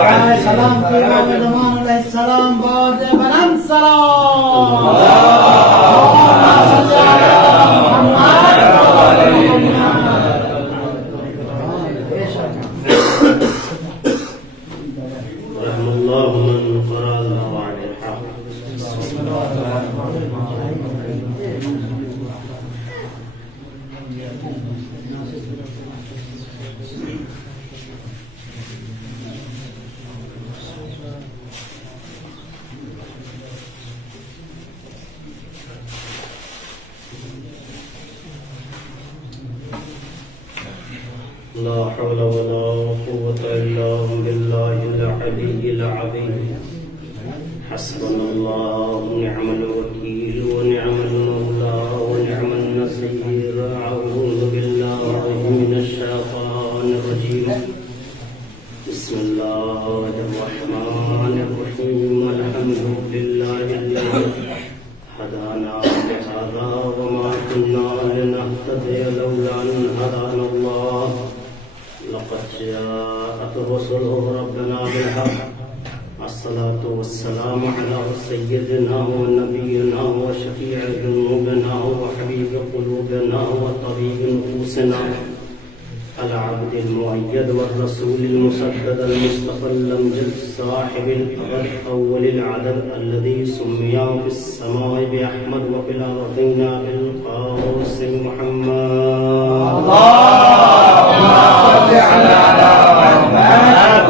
سلام زمان علیہ السلام بعد بلند سلام رحم الله من قرأ وعن الحق. لا حول ولا قوة إلا بالله العلي العظيم. حسبنا الله ونعم الوكيل ونعم المولى ونعم النصير. أعوذ بالله من الشيطان الرجيم. بسم الله الرحمن الرحيم. الحمد لله الذي هدانا لهذا وما كنا لنهتدي لولا أن هدانا الله. لقد جاءت رسل ربنا بالحق. الصلاة والسلام على سيدنا ونبينا وشفيع ذنوبنا وحبيب قلوبنا وطبيب نفوسنا العبد المؤيد والرسول المسدد المصطفى الأمجد صاحب الأبد أول العدد الذي سمي في السماء بأحمد وفي الأرضين بالقاسم محمد. اللهم صل على محمد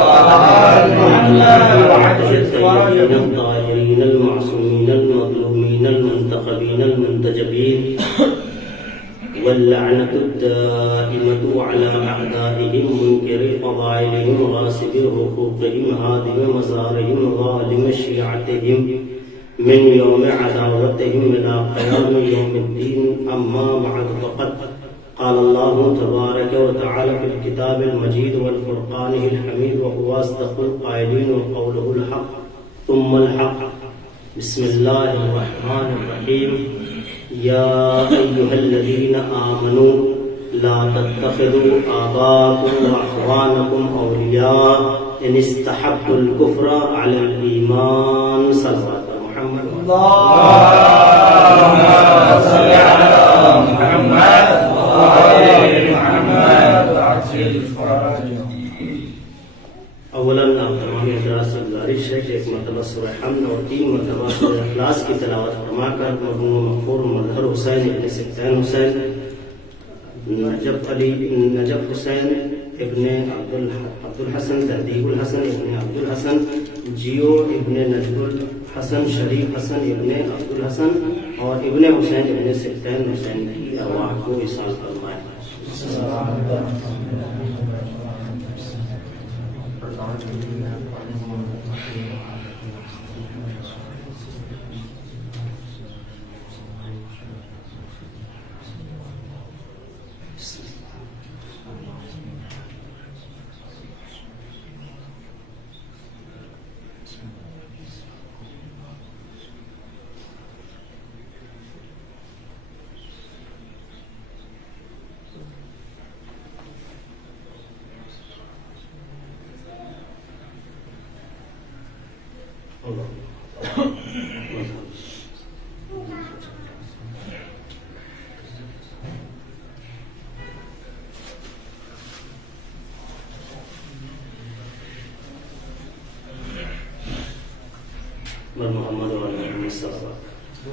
وعلى الطيبين الطاهرين المعصومين المظلومين المنتخبين المنتجبين واللعنة الدائمة على أعدائهم منكر فضائلهم غاصب حقوقهم هادم مزارهم ظالم شيعتهم من يوم عداوتهم إلى قيام يوم الدين. أما بعد فقد قال الله تبارك وتعالى في الكتاب المجيد والفرقان الحميد وهو أصدق القائلين وقوله الحق ثم الحق. بسم الله الرحمن الرحيم. يا أيها الذين آمنوا لا تتخذوا آباءكم وأخوانكم أولياء إن استحبوا الكفر على الإيمان. صلوات محمد. اللهم صل على محمد وآل محمد وعجل فرجهم. اولاً آپ تمام حضرات سے گزارش ہے کہ ایک مرتبہ سورہ حمد اور 3 مرتبہ سورہ اخلاص کی تلاوت فرما کر مرحوم مغفور مظہر حسین ابن سبطین حسین نجف حسین ابن عبد الحسن تہذیب الحسن ابن عبد الحسن جیو ابن نجب الحسن شریف حسن ابن عبد الحسن اور ابن حسین ابن سبطین حسین کی ارواح کو ایصال فرمائے. محمد وعلى آله وصحبه.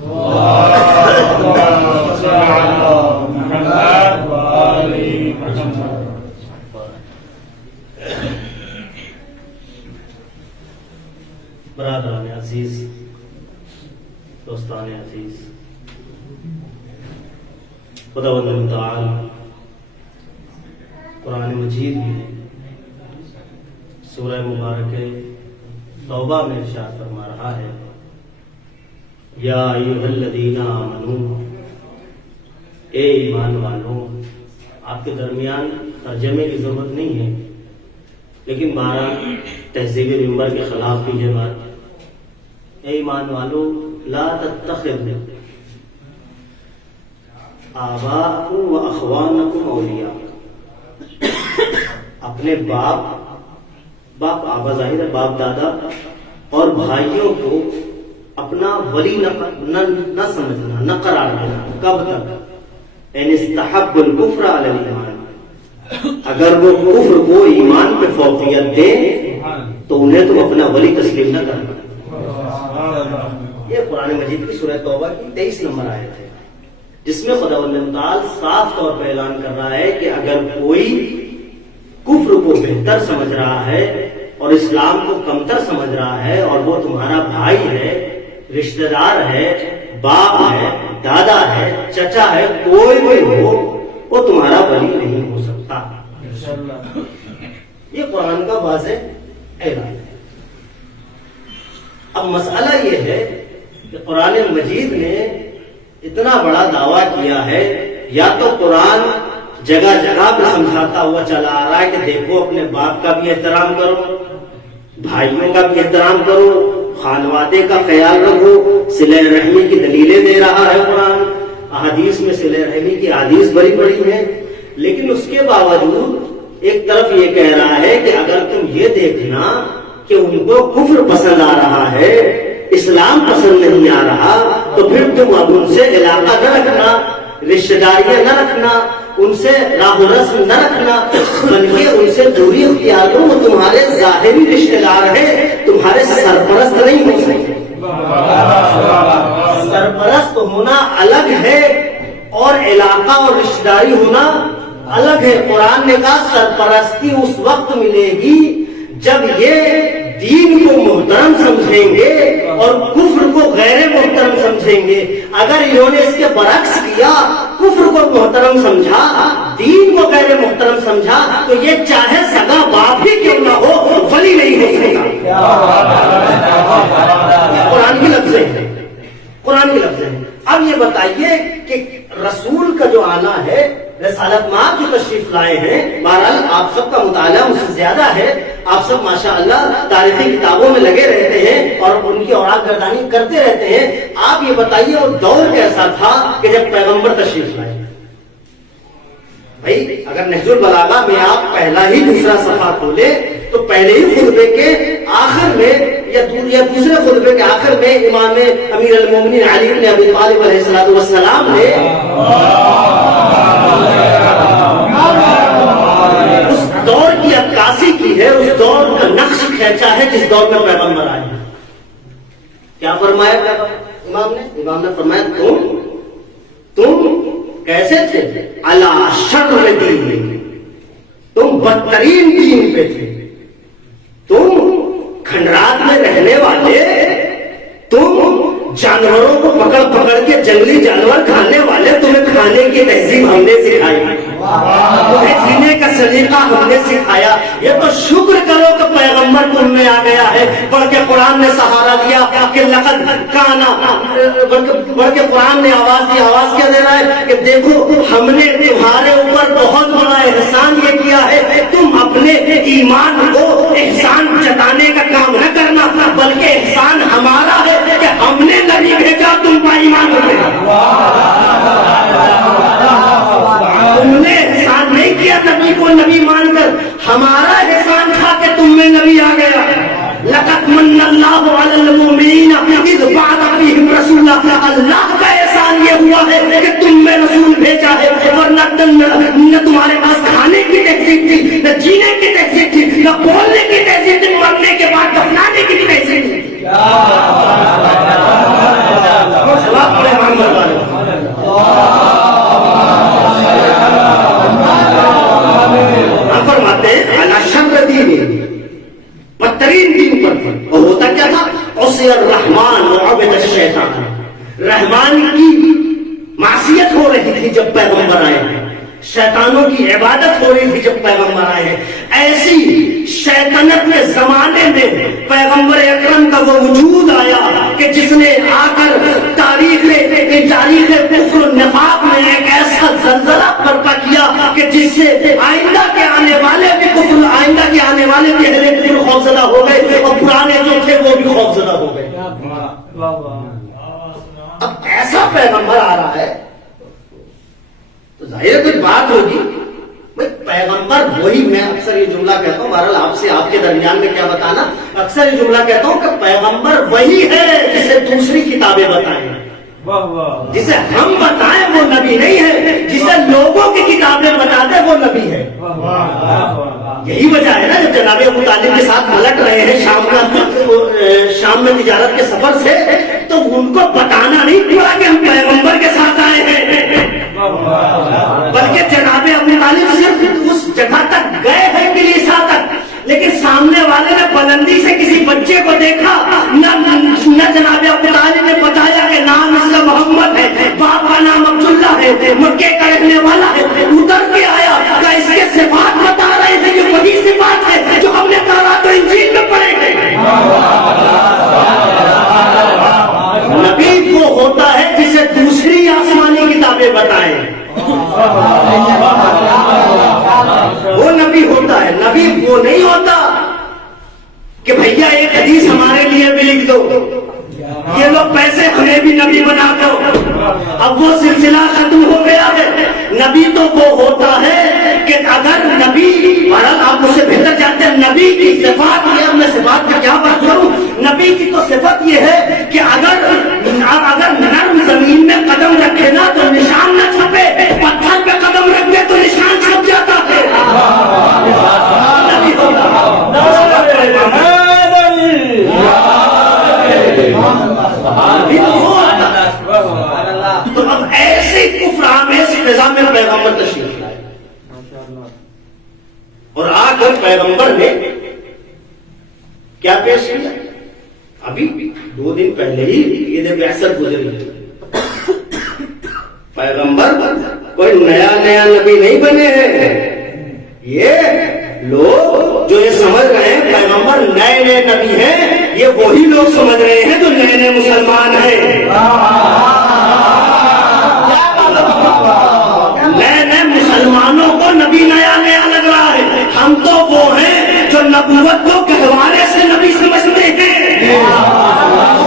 اللهم صل على محمد وآل محمد. برادران عزیز، دوستان عزیز، خداوند متعال قرآن مجید میں سورہ مبارکہ توبہ میں ارشاد فرما رہا ہے، یا ایھا الذین آمنوا، اے ایمان والوں. آپ کے درمیان ترجمے کی ضرورت نہیں ہے، لیکن بہرحال تہذیب ممبر کے خلاف بھی یہ بات. اے ایمان والوں، لا تتخذوا آباءکم و اخوانکم اولیاء، اپنے باپ باپ آبا ظاہر ہے باپ دادا اور بھائیوں کو اپنا ولی نہ سمجھنا، نہ قرار دینا. کب تک؟ ان استحب الکفر علی الایمان، اگر وہ کفر کو ایمان پہ فوقیت دے تو انہیں تم اپنا ولی تسلیم نہ کرنا. یہ قرآن مجید کی سورہ توبہ کی 23 نمبر آیت ہے، جس میں خداوند متعال صاف طور پہ اعلان کر رہا ہے کہ اگر کوئی کفر کو بہتر سمجھ رہا ہے اور اسلام کو کمتر سمجھ رہا ہے اور وہ تمہارا بھائی ہے، رشتہ دار ہے، باپ ہے، دادا ہے، چچا ہے، کوئی بھی ہو، وہ تمہارا ولی نہیں ہو سکتا. یہ قرآن کا واضح اعلان ہے. اب مسئلہ یہ ہے کہ قرآن مجید نے اتنا بڑا دعویٰ کیا ہے، یا تو قرآن جگہ جگہ پہ سمجھاتا ہوا چلا آ رہا ہے کہ دیکھو اپنے باپ کا بھی احترام کرو، بھائیوں کا بھی احترام کرو، خانوادے کا خیال رکھو، صلہ رحمی کی دلیلیں دے رہا ہے قرآن، احادیث میں صلہ رحمی کی احادیث بڑی بڑی ہیں، لیکن اس کے باوجود ایک طرف یہ کہہ رہا ہے کہ اگر تم یہ دیکھنا کہ ان کو کفر پسند آ رہا ہے، اسلام پسند نہیں آ رہا، تو پھر تم اب ان سے علاقہ نہ رکھنا، رشتہ داریاں نہ رکھنا، ان سے راہ و رسم نہ رکھنا، بلکہ ان سے دوری اختیار کرو. وہ تمہارے ظاہری رشتہ دار ہیں، تمہارے سرپرست نہیں ہو سکتے. سرپرست ہونا الگ ہے اور علاقہ اور رشتہ داری ہونا الگ ہے. قرآن نے کہا سرپرستی اس وقت ملے گی جب یہ دین کو محترم سمجھیں گے اور کفر کو غیر محترم سمجھیں گے. اگر انہوں نے اس کے برعکس کیا، کفر کو محترم سمجھا، دین کو غیر محترم سمجھا، تو یہ چاہے سگا باپ ہی کیوں نہ ہو، ولی نہیں ہو سکتا. قرآن کی لفظیں ہیں، قرآن کی لفظیں ہیں. اب یہ بتائیے کہ رسول کا جو آنا ہے، رسالت مآب جو تشریف لائے ہیں، بہرحال آپ سب کا مطالعہ مجھ سے زیادہ ہے، آپ سب ماشاءاللہ تاریخی کتابوں میں لگے رہتے ہیں اور ان کی اوراق گردانی کرتے رہتے ہیں. آپ یہ بتائیے وہ دور کیسا تھا کہ جب پیغمبر تشریف لائے؟ بھائی اگر نہج البلاغہ میں آپ پہلا ہی دوسرا صفحہ کھولے تو پہلے ہی خطبے کے آخر میں یا دوسرے خطبے کے آخر میں امام امیر المومنین علی بن ابی طالب علیہ السلام نے اس دور کی عکاسی کی ہے، اس دور کا نقش کھینچا ہے جس دور میں پیغمبر آئے. کیا فرمایا امام نے فرمایا تم کیسے تھے؟ علی شر دین، تم بدترین دین پہ تھے، تم کھنڈرات میں رہنے والے، تم جانوروں کو پکڑ پکڑ کے جنگلی جانور کھانے والے، تمہیں کھانے کی تہذیب ہم نے سکھائی، تمہیں جینے کا سلیقہ ہم نے سکھایا. یہ تو شکر کرو کہ پیغمبر تم میں آ گیا ہے. بڑھ کے قرآن نے سہارا لیا کہ لقد کانا، بڑھ کے قرآن نے آواز دی. آواز کیا دے رہا ہے کہ دیکھو ہم نے تمہارے اوپر بہت بڑا احسان یہ کیا ہے، تم اپنے ایمان کو احسان جتانے کا کام نہ کرنا، بلکہ احسان ہمارا ہے کہ ہم نے نبی بھیجا، تم کا ایمان ہو گیا. تم نے احسان نہیں کیا نبی کو نبی مان کر، ہمارا احسان تھا کہ تم میں نبی آ گیا. لقد من اللہ علی المؤمنین اذ بعث فیہم رسولا، اللہ کا احسان یہ ہوا ہے کہ تم میں رسول بھیجا ہے، ورنہ نہ تمہارے پاس کھانے کی تہذیب تھی، نہ جینے کی تہذیب تھی، نہ بولنے کی تہذیب تھی، مرنے کے بعد دفنانے کی تہذیب تھی. فرماتے ہیں علی شر دین، بدترین دین پر تھے. اور ہوتا کیا تھا؟ عصی الرحمن وعبد الشیطان، رحمان کی معصیت ہو رہی تھی جب پیغمبر آئے ہیں، شیطانوں کی عبادت ہو رہی تھی جب پیغمبر آئے ہیں. ایسی شیطنت کے زمانے میں پیغمبر اکرم کا وہ وجود آیا کہ جس نے آ کر تاریخ کفر و نفاق میں ایک ایسا زلزلہ برپا کیا کہ جس سے آئندہ کے آنے والے بھی اہل کفر خوفزدہ ہو گئے اور پرانے جو تھے وہ بھی خوفزدہ ہو گئے. اب ایسا پیغمبر آ رہا ہے تو ظاہر کوئی بات ہوگی بھائی پیغمبر وہی، میں اکثر یہ جملہ کہتا ہوں، بہرحال آپ سے آپ کے درمیان میں کیا بتانا، اکثر یہ جملہ کہتا ہوں کہ پیغمبر وہی ہے جسے دوسری کتابیں بتائیں، جسے ہم بتائیں وہ نبی نہیں ہے، جسے لوگوں کی کتابیں بتا دیں وہ نبی ہے۔ یہی وجہ ہے نا جب جناب ابو طالب کے ساتھ پلٹ رہے ہیں شام میں تجارت کے سفر سے، تو ان کو بتانا نہیں پڑا کہ ہم پیغمبر کے ساتھ آئے ہیں، بلکہ جناب ابو طالب صرف اس جگہ تک گئے ہیں کلیسا تک، لیکن سامنے والے نے بلندی سے کسی بچے کو دیکھا، نہ جناب ابو طالب نے بتایا کہ نام اس کا محمد ہے، باپ کا نام عبداللہ ہے، مکے کا رہنے والا ہے، اتر کے آیا کہ اس کے صفات بتا رہے ہیں، یہ وہی صفات ہے جو ہم نے تورات و انجیل میں پڑھے ہیں۔ نبی وہ ہوتا ہے جسے دوسری آسمانی کتابیں بتائیں، وہ نبی ہوتا ہے۔ نبی وہ نہیں ہوتا کہ بھیا ایک حدیث ہمارے لیے بھی لکھ دو، یہ لوگ پیسے ہمیں بھی نبی بنا دو، اب وہ سلسلہ ختم ہو گیا ہے۔ نبی تو وہ ہوتا ہے کہ اگر نبی، بہرحال آپ مجھ سے بہتر جانتے ہیں نبی کی صفات یہ، میں صفات کی کیا بات کروں، نبی کی تو صفت یہ ہے کہ اگر نرم زمین میں قدم رکھے نا تو نشان نہ چھپے، پتھر پہ قدم رکھ دے تو نشان چھپ جاتا ہے۔ نبی تو اب ایسی کفرآمیز فضا میں پیغمبر تشریف لائے، اور آ کر پیغمبر نے کیا پیش کیا؟ ابھی 2 دن پہلے ہی عید بعثت گزری، پیغمبر کوئی نیا نبی نہیں بنے ہیں، یہ لوگ جو یہ سمجھ رہے ہیں پیغمبر نئے نبی ہیں، یہ وہی لوگ سمجھ رہے ہیں جو نئے مسلمان ہیں۔ نئے مسلمانوں کو نبی نیا لگ رہا ہے، ہم تو وہ ہیں جو نبوت کو گہوارے سے نبی سمجھتے ہیں،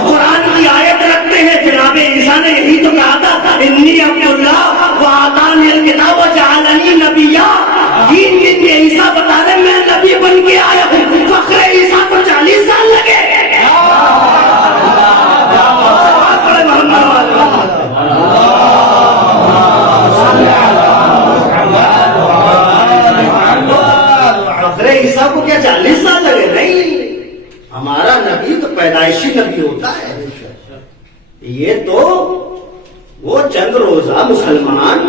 قرآن کی آیت رکھتے ہیں۔ جناب عیسیٰ نے یہی تو کہا تھا، انی عبداللہ وآتانی الکتاب وجعلنی نبیا، دین عیسیٰ بتا رہے میں نبی بن کے آیا ہوں، فخر عیسیٰ کو 40 سال لگے۔ فخر عیسیٰ کو کیا 40 سال لگے؟ نہیں، ہمارا نبی تو پیدائشی نبی ہوتا ہے، یہ تو وہ چند روزہ مسلمان،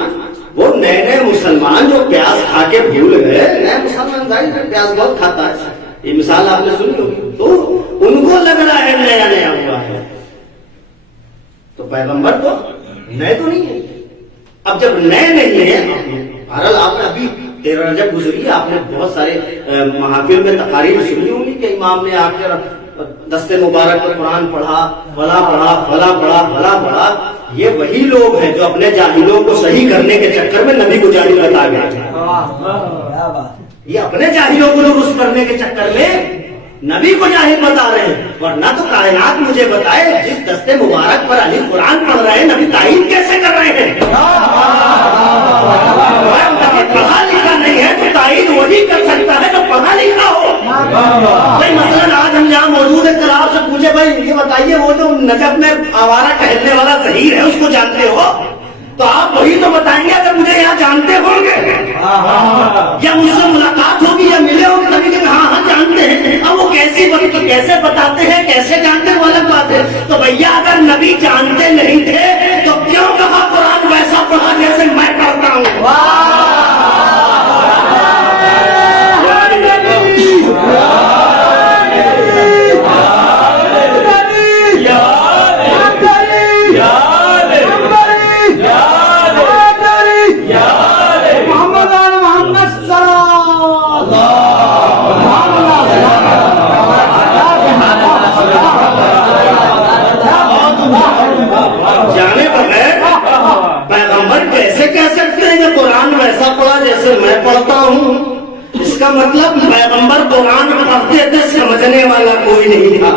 وہ نئے مسلمان جو پیاز کھا کے بھول گئے، نئے مسلمان ظاہر پیاز بہت کھاتا ہے، یہ مثال آپ نے سنی ہوگی، تو ان کو لگ رہا ہے نیا ہوا ہے، تو پیغمبر تو نئے تو نہیں ہے۔ اب جب نئے نہیں ہیں، بہرحال آپ نے ابھی 13 رجب گزری، آپ نے بہت سارے محافل میں تقاریر سنی ہوگی کہ امام نے آ کر دستے مبارک پر قرآن پڑھا، فلاں پڑھا، فلاں پڑھا، فلاں پڑھا۔ یہ وہی لوگ ہیں جو اپنے جاہلوں کو صحیح کرنے کے چکر میں نبی کو جاہل بتا گئے، یہ اپنے جاہلوں کو درست کرنے کے چکر میں نبی کو جاہل بتا رہے ہیں، ورنہ تو کائنات مجھے بتائے جس دستے مبارک پر علی قرآن پڑھ رہے ہیں، نبی تعین کیسے کر رہے ہیں؟ پڑھا لکھا نہیں ہے تو تعین وہی کر سکتا ہے جو پڑھا لکھا ہو۔ بھائی مثلاً آج ہم جہاں موجود ہیں، کل آپ سے پوچھے بھائی یہ بتائیے وہ جو نجف میں آوارہ ٹہلنے والا ظہیر ہے اس کو جانتے ہو؟ تو آپ وہی تو بتائیں گے اگر مجھے یہاں جانتے ہوں گے، یا مجھ سے ملاقات ہوگی یا ملے ہوں گے تبھی کہ ہاں جانتے ہیں۔ اب وہ کیسی بات کیسے بتاتے ہیں، کیسے جانتے ہیں، وہ الگ بات ہے۔ تو بھیا اگر نبی جانتے نہیں تھے تو کیوں کہا قرآن ویسا پڑھا جیسے میں پڑھتا ہوں؟ جانے بغیر پیغمبر کیسے کہہ سکتے ہیں کہ قرآن ویسا پڑھا جیسے میں پڑھتا ہوں؟ اس کا مطلب پیغمبر قرآن پڑھتے تھے، سمجھنے والا کوئی نہیں تھا۔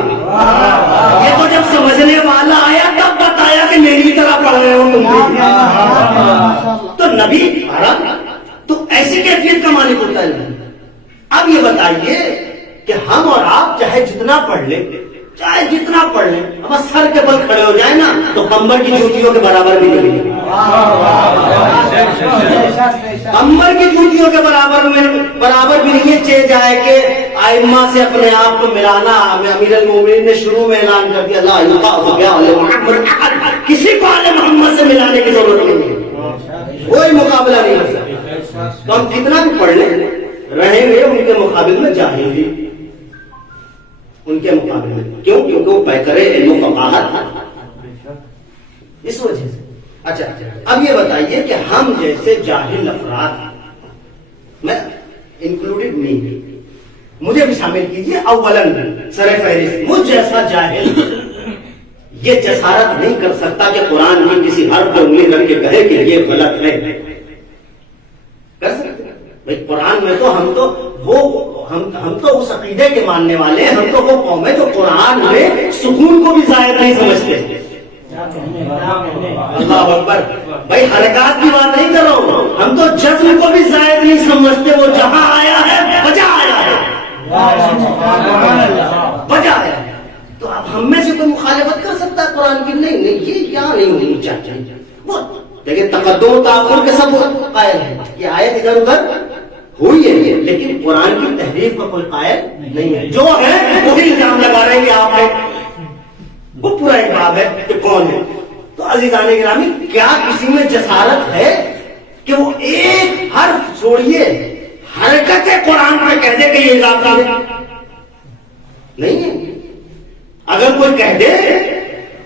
یہ تو جب سمجھنے والا آیا تب بتایا کہ میری طرح پڑھ رہے ہو تم بھی۔ تو نبی تو ایسی کیفیت کا مالک ہوتا ہے. اب یہ بتائیے کہ ہم اور آپ چاہے جتنا پڑھ لیں، چاہے جتنا پڑھ لیں، اب سر کے بل کھڑے ہو جائیں نا تو کمبر کی جوتیوں کے برابر بھی نہیں ملے. کمبر کی جوتیوں کے برابر بھی نہیں ہے. چہ جائے کہ ائمہ سے اپنے آپ کو ملانا. امیر المومنین نے شروع میں اعلان کر دیا لا یقال ہو گیا محمد احد، کسی کو آل محمد سے ملانے کی ضرورت نہیں ہے، کوئی مقابلہ نہیں کر سکتا. تو ہم جتنا بھی پڑھ لیں رہیں گے ان کے مقابل میں جاہل بھی، ان کے مقابل میں. کیوں؟ کیونکہ وہ پیکرے علم و فقاہت اس وجہ سے. اچھا اب یہ بتائیے کہ ہم جیسے جاہل افراد، میں انکلوڈیڈ نہیں، مجھے بھی شامل کیجیے اولاً سر فہرست، مجھ جیسا جاہل یہ جسارت نہیں کر سکتا کہ قرآن کی کسی حرف پر انگلی کر کے کہے کہ یہ غلط ہے. کر سکتے بھائی؟ قرآن میں تو ہم تو اس عقیدے کے ماننے والے ہیں، ہم تو وہ قوم ہے جو قرآن میں سکون کو بھی زائد نہیں سمجھتے. اللہ اکبر. بھائی حرکات کی بات نہیں کر رہا ہوں، ہم تو جزم کو بھی زائد نہیں سمجھتے. وہ جہاں آیا ہے بجا آیا ہے، بجا آیا ہے. تو اب ہم میں سے کوئی مخالفت کر سکتا ہے قرآن کی؟ نہیں یہ کیا نہیں ہونی چاہیے. وہ دیکھیں تقدم و تاخر کے سب قائل ہیں، یہ آیت ادھر ادھر ہوئی ہے لیکن قرآن کی تحریف کا کوئی قائل نہیں ہے. جو ہے وہی الزام لگا رہے ہیں کہ آپ ہے، وہ پورا ایک باب ہے کہ کون ہے. تو عزیزان گرامی، کیا کسی میں جسارت ہے کہ وہ ایک حرف چھوڑیے حرکت قرآن پہ کہہ دے کہ یہ اضافہ نہیں ہے؟ اگر کوئی کہہ دے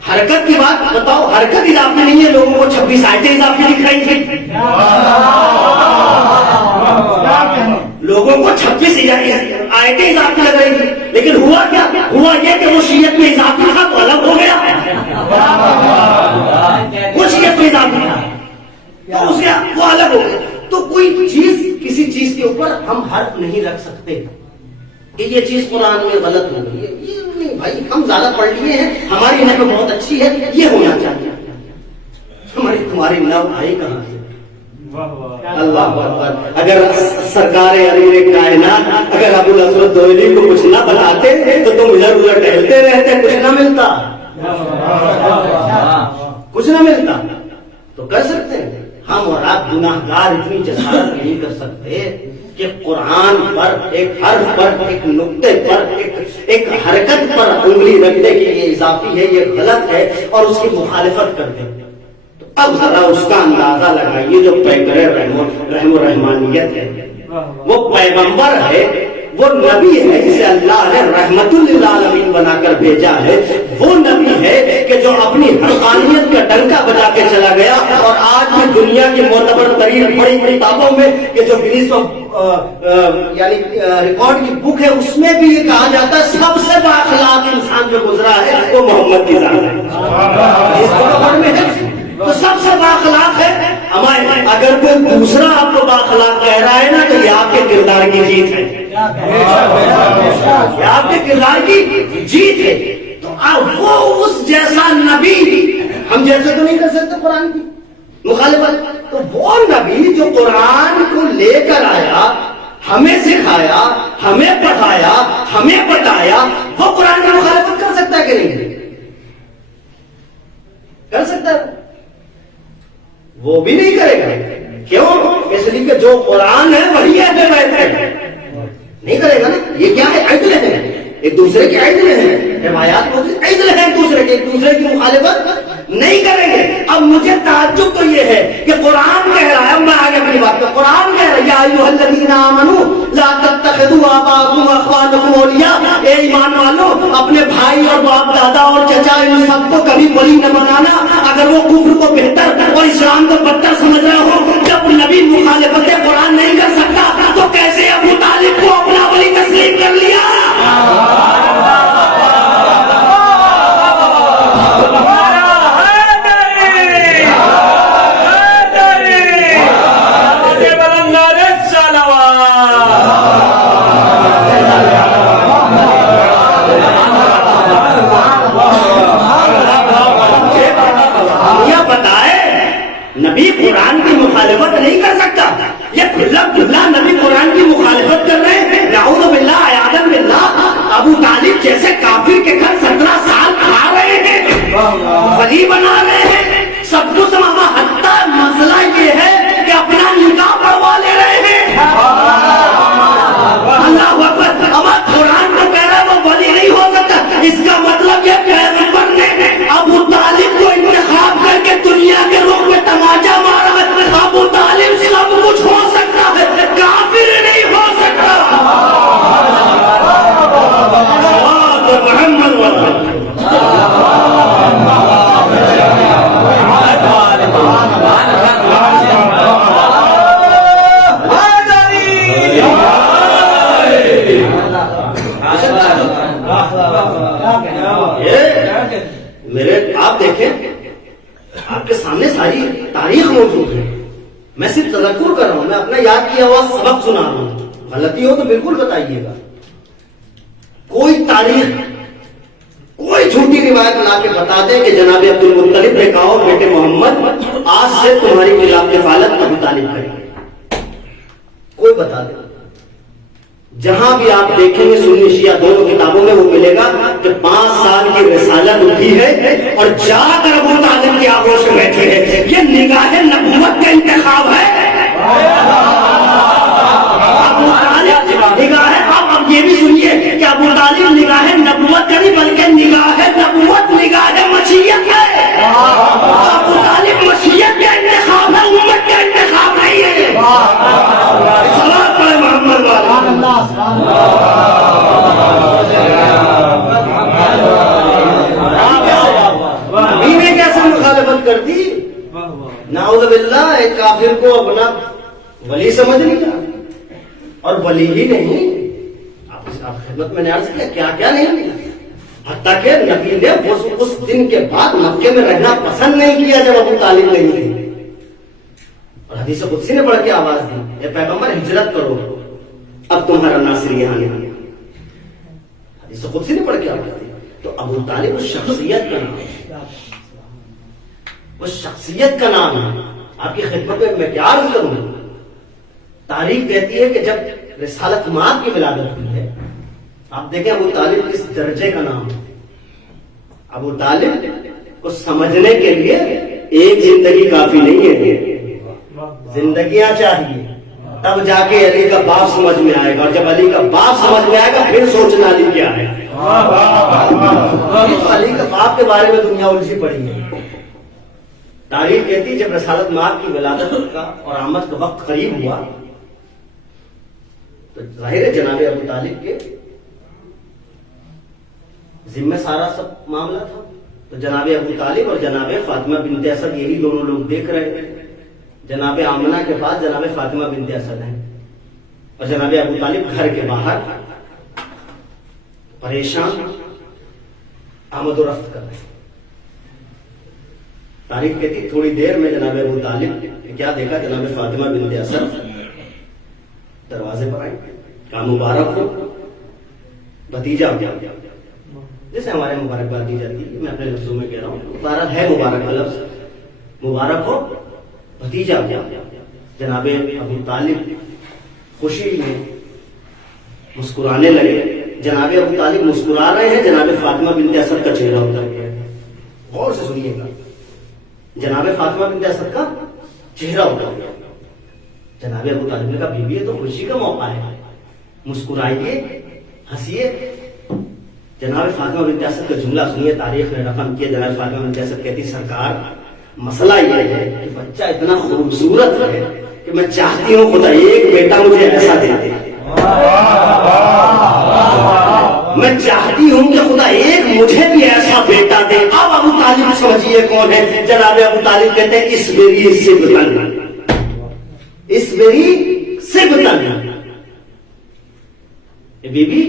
حرکت کی بات، بتاؤ حرکت اضافی نہیں ہے، لوگوں کو 26 آیتیں اضافی دکھائی تھی، لوگوں کو 26 آیتیں اضافی لگ رہی تھی، لیکن ہوا کیا؟ ہوا یہ کہ وہ شیعت میں اضافی تھا تو الگ ہو گیا، وہ شیعت میں اضافی تھا تو اس کا وہ الگ ہو گیا. تو کوئی چیز کسی چیز کے اوپر ہم حرف نہیں رکھ سکتے کہ یہ چیز قرآن میں غلط ہو گئی. یہ نہیں بھائی، ہم زیادہ پڑھ لیے ہیں، ہماری نحو بہت اچھی ہے، یہ ہونا چاہیے. تمہاری نحو آئی کہاں سے؟ اللہ اکبر. اگر سرکار امیر کائنات اگر ابو الاسود دوئلی کو کچھ نہ بتاتے تو تم ادھر ادھر ٹہلتے رہتے، کچھ نہ ملتا، کچھ نہ ملتا. تو کر سکتے ہیں ہم اور آپ گناہگار اتنی جسارت نہیں کر سکتے کہ قرآن پر ایک حرف پر، ایک نقطے پر، ایک حرکت پر انگلی رکھ دے کہ یہ اضافی ہے، یہ غلط ہے، اور اس کی مخالفت کر دے. تو اب ذرا اس کا اندازہ لگائیے جو پیکر رحم و رحمانیت ہے، وہ پیغمبر ہے، وہ نبی ہے جسے اللہ نے رحمت للعالمین بنا کر بھیجا ہے. وہ نبی ہے کہ جو اپنی حقانیت کا ڈنکا بجا کے چلا گیا، اور آج بھی دنیا کی معتبر ترین بڑی کتابوں میں کہ جو گنیس یعنی ریکارڈ کی بک ہے، اس میں بھی یہ کہا جاتا ہے سب سے بااخلاق انسان جو گزرا ہے وہ محمد کی ذات ہے. تو سب سے بااخلاق ہے ہمارے. اگر کوئی دوسرا آپ کو بااخلاق کہہ رہا ہے نا تو یہ آپ کے کردار کی جیت ہے، یہ آپ کے کردار کی جیت ہے. تو وہ اس جیسا نبی، ہم جیسے تو نہیں کر سکتے قرآن کی مخالفت. تو وہ نبی جو قرآن کو لے کر آیا، ہمیں سکھایا، ہمیں پڑھایا، ہمیں بتایا، وہ قرآن کی مخالفت کر سکتا ہے کہ نہیں؟ کر سکتا ہے؟ وہ بھی نہیں کرے گا. کیوں؟ اس لیے کہ جو قرآن ہے وہی اہل بیت ہے. نہیں کرے گا نا. یہ کیا ہے؟ عدل ہے، ایک دوسرے کے عدل ہیں، روایات موجود عدل ہے، ایک دوسرے کی مخالفت نہیں کریں گے. اب مجھے تعجب تو یہ ہے کہ قرآن کہہ رہا ہے، میں آگے اپنی بات پہ، قرآن کہہ رہا ہے یا ایھا الذین آمنوا لا تتخذوا آباءکم واخوانکم اولیاء، اے ایمان والو اپنے بھائی اور باپ دادا اور چچا ان سب کو کبھی ولی نہ بنانا اگر وہ کفر کو بہتر اور اسلام کو بدتر سمجھ رہے ہو. جب نبی مخالفت قرآن نہیں کر سکتا تو کیسے ابو طالب کو اپنا ولی تسلیم کر لیا؟ نبی قرآن کی پر محمد میرے آپ دیکھیں آپ کے سامنے ساری تاریخ موجود ہے. میں صرف تذکر کر رہا ہوں, میں اپنا یاد کیا ہوا سبق سنا رہا ہوں. غلطی ہو تو بالکل بتائیے گا. کوئی تاریخ کوئی جھوٹی روایت لا کے بتا دے کہ جناب عبد المطلب نے کہا بیٹے محمد آج سے تمہاری خلاف کفالت ابو طالب کریں گے, کوئی بتا دے. جہاں بھی آپ دیکھیں گے سنی شیعہ دونوں کتابوں میں وہ ملے گا کہ 5 سال کی رسالت اٹھی ہے اور جا کر ابو طالب کی آغوش میں بیٹھے ہیں. یہ نگاہ نبوت کا انتخاب ہے. ابو طالب نگاہ, آپ یہ بھی سنیے کہ ابو طالب نگاہ نبوت کا نہیں بلکہ نگاہ نبوت نگاہ مشیت ہے. ابو طالب مشیت کا انتخاب ہے, امت کا انتخاب نہیں ہے. محمد نبی نے کیسے مخالفت کر دی؟ نعوذ باللہ, ایک کافر کو اپنا ولی سمجھ لیا, اور ولی ہی نہیں, آپ خدمت میں نے عرض کیا کیا کیا نہیں کیا. حتیٰ کہ نبی نے اس دن کے بعد مکے میں رہنا پسند نہیں کیا جب ابو طالب نہیں تھے. اور حدیث قدسی نے پڑھ کے آواز دی, اے پیغمبر ہجرت کرو, اب تمہارا ناصر یہاں نہیں. حدیث قدسی نے پڑھ کے آواز دی. تو ابو طالب اس شخصیت کا نام ہے, اس شخصیت کا نام ہے. آپ کی خدمت میں کیا عرض کروں, تاریخ کہتی ہے کہ جب رسالت مآب کی ولادت ہوئی ہے, آپ دیکھیں ابو طالب کس درجے کا نام ہے. ابو طالب کو سمجھنے کے لیے ایک زندگی کافی نہیں ہے, زندگیاں چاہیے, تب جا کے علی کا باپ سمجھ میں آئے گا. اور جب علی کا باپ سمجھ میں آئے گا پھر سوچنا علی کیا ہے. علی کا باپ کے بارے میں دنیا الجھی پڑی ہے. تاریخ کہتی جب رسالت مآب کی ولادت کا اور آمد کا وقت قریب ہوا تو ظاہر ہے جناب ابو طالب کے ذمہ سارا سب معاملہ تھا. تو جناب ابو طالب اور جناب فاطمہ بنت اسد یہی دونوں لوگ دیکھ رہے تھے. جناب آمنہ کے بعد جناب فاطمہ بنت اسد ہیں, اور جناب ابو طالب گھر کے باہر پریشان آمد و رفت کر رہے ہیں. تاریخ کہتی تھوڑی دیر میں جناب ابو طالب کیا دیکھا, جناب فاطمہ بنت اسد دروازے پر آئے, کہا مبارک ہو بھتیجا. جیسے ہمارے مبارکباد دی جاتی ہے, میں اپنے لفظوں میں کہہ رہا ہوں, مبارک ہے مبارک کا لفظ, مبارک ہو بھتیجا. جناب ابو طالب خوشی میں مسکرانے لگے. جناب ابو طالب مسکرا رہے ہیں, جناب فاطمہ بنت اسد کا چہرہ اتر گیا. غور سے سنیے گا, جناب فاطمہ بنت اسد کا چہرہ اتر گیا. جناب ابو طالب نے کہا بیوی یہ تو خوشی کا موقع ہے, مسکرائیے ہنسیے. جناب فاطمہ بنت اسد کا جملہ سنیے, تاریخ نے رقم کیا. جناب فاطمہ بنت اسد کہتی سرکار مسئلہ یہ ہے کہ بچہ اتنا خوبصورت ہے کہ میں چاہتی ہوں خدا ایک بیٹا مجھے ایسا دے دے. میں چاہتی ہوں کہ خدا ایک مجھے بھی ایسا بیٹا دے. اب ابو طالب سمجھیے کون ہے. جناب ابو طالب کہتے ہیں اس میری سبتن, اس میری سبتن, بی بی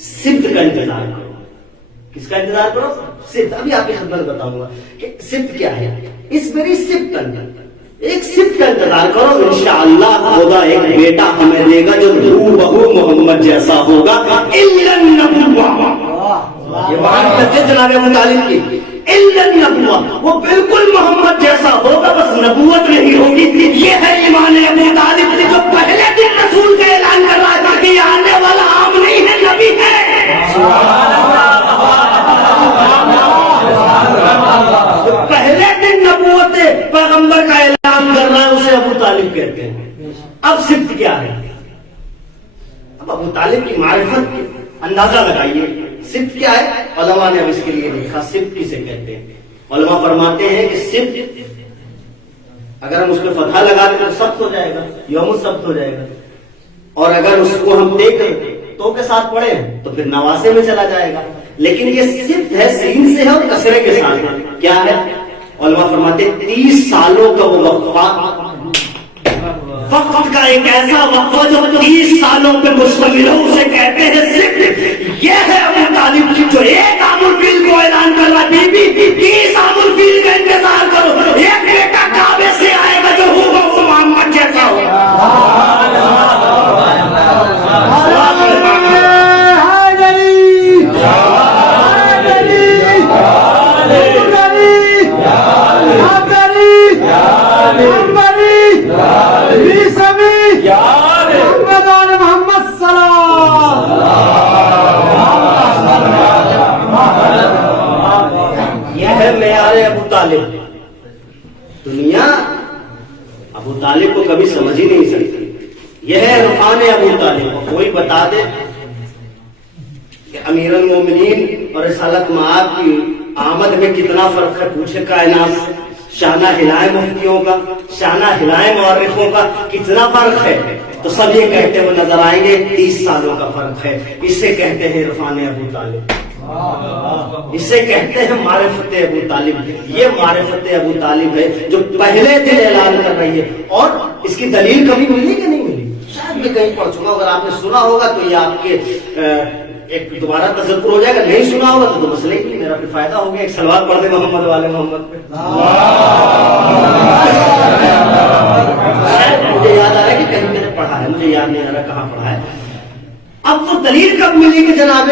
سبت کا انتظار کرو. کس کا انتظار کرو؟ سبت. ابھی آپ کی خدمت بتاؤں گا کہ سبت کیا ہے. اس میری سبتن, ایک سبت کا انتظار کرو, انشاءاللہ خدا ایک بیٹا ہمیں دے گا جو رو بہو محمد جیسا ہوگا. الا النبوہ, یہ بات کرتے جناب ابو طالب کی, الا النبوہ, وہ بالکل محمد جیسا ہوگا, بس نبوت نہیں ہوگی. یہ ہے ایمان ابو طالب جو پہلے دن رسول کا اعلان کر رہا تھا کہ یہ آنے والا عام نہیں ہے, نبی ہے. پہلے دن نبوت پیغمبر کا اعلان کر رہا ہے, اسے ابو طالب کہتے ہیں. اب سبت کیا ہے؟ اب ابو طالب کی معرفت کی اندازہ لگائیے. سبت کیا ہے؟ علماء نے اب اس کے لیے لکھا سبت کسے کہتے ہیں. علماء فرماتے ہیں کہ سبت اگر ہم اس میں فتحہ لگا دیں تو سبت ہو جائے گا, یوم السبت ہو جائے گا. اور اگر اس کو ہم دیکھیں تو کے ساتھ پڑھیں تو پھر نواسے میں چلا جائے گا. لیکن یہ صرف ہے سین سے ہے اور کسرے کے ساتھ کیا ہے؟ علماء فرماتے 30 سالوں کا وہ وقفہ، وقت کا ایک ایسا وقفہ جو 30 سالوں پہ مشتمل ہو، اسے کہتے ہیں ذکر۔ یہ ہے ابو طالب کی جو ایک عام الفیل کو اعلان کر رہا، بی بی 30 عام الفیل کا انتظار کرو، ایک بیٹا کعبے سے آئے گا جو ہوگا وہ محمد جیسا ہوگا۔ دنیا ابو طالب کو کبھی سمجھ ہی نہیں سکتی، یہ ہے عرفان ابو طالب۔ کوئی بتا دے کہ امیر المومنین اور رسالت مآب کی آمد میں کتنا فرق ہے، پوچھے کائنات سے۔ شانہ ہلائے مفتیوں کا، شانہ ہلائے مورخوں کا کتنا فرق ہے، تو سب یہ کہتے ہوئے نظر آئیں گے 30 سالوں کا فرق ہے۔ اسے کہتے ہیں عرفان ابو طالب، اسے کہتے ہیں معرفت ابو طالب۔ یہ معرفت ابو طالب ہے جو پہلے دن اعلان کر رہی ہے، اور اس کی دلیل کبھی ملی کہ نہیں ملی؟ شاید میں کہیں پڑھ چکا، اگر آپ نے سنا ہوگا تو یہ آپ کے ایک دوبارہ تذکر ہو جائے گا، نہیں سنا ہوگا تو مسئلہ ہی نہیں، میرا پھر فائدہ ہو گیا۔ ایک سلوات پڑھ دے محمد والے محمد پہ۔ شاید مجھے یاد آ رہا ہے کہ کہیں میں نے پڑھا ہے، مجھے یاد نہیں آ رہا کہاں پڑھا ہے۔ اب تو دلیل کب ملی کہ جناب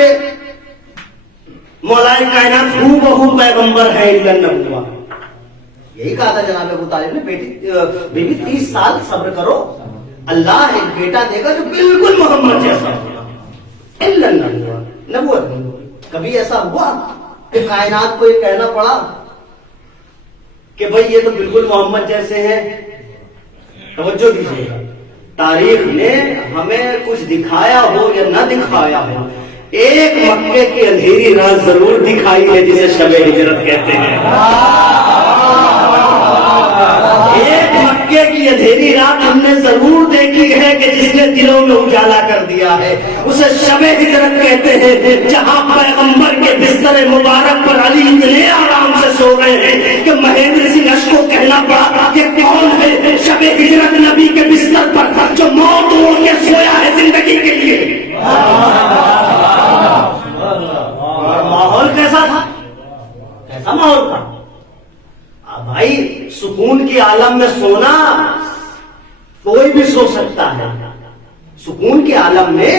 مولا کائنات ہو بہو پیغمبر ہے الا النبوہ؟ یہی کہا تھا جناب ابو طالب نے، بیٹی 30 سال صبر کرو، اللہ ایک بیٹا دے گا جو بالکل محمد جیسا ہوگا، الا النبوہ، نبوت نہیں ہوگی۔ کبھی ایسا ہوا کہ کائنات کو یہ کہنا پڑا کہ بھئی یہ تو بالکل محمد جیسے ہیں؟ توجہ دیجیے گا، تاریخ نے ہمیں کچھ دکھایا ہو یا نہ دکھایا ہو، ایک مکے کی اندھیری رات ضرور دکھائی ہے جسے شب ہجرت کہتے ہیں۔ ایک مکے کی اندھیری رات ہم نے ضرور دیکھی ہے کہ جس نے دلوں میں اجالا کر دیا ہے، اسے شب ہجرت کہتے ہیں، جہاں پیغمبر کے بستر مبارک پر علی اتنے آرام سے سو رہے ہیں کہ مہیندر سنگھ اشک کو کہنا پڑا کہ کون ہے شب ہجرت نبی کے بستر پر جو موت اوڑھ کے سویا ہے زندگی کے لیے۔ ماحول کیسا تھا، کیسا ماحول تھا بھائی؟ سکون کی عالم میں سونا کوئی بھی سو سکتا ہے، سکون کے عالم میں،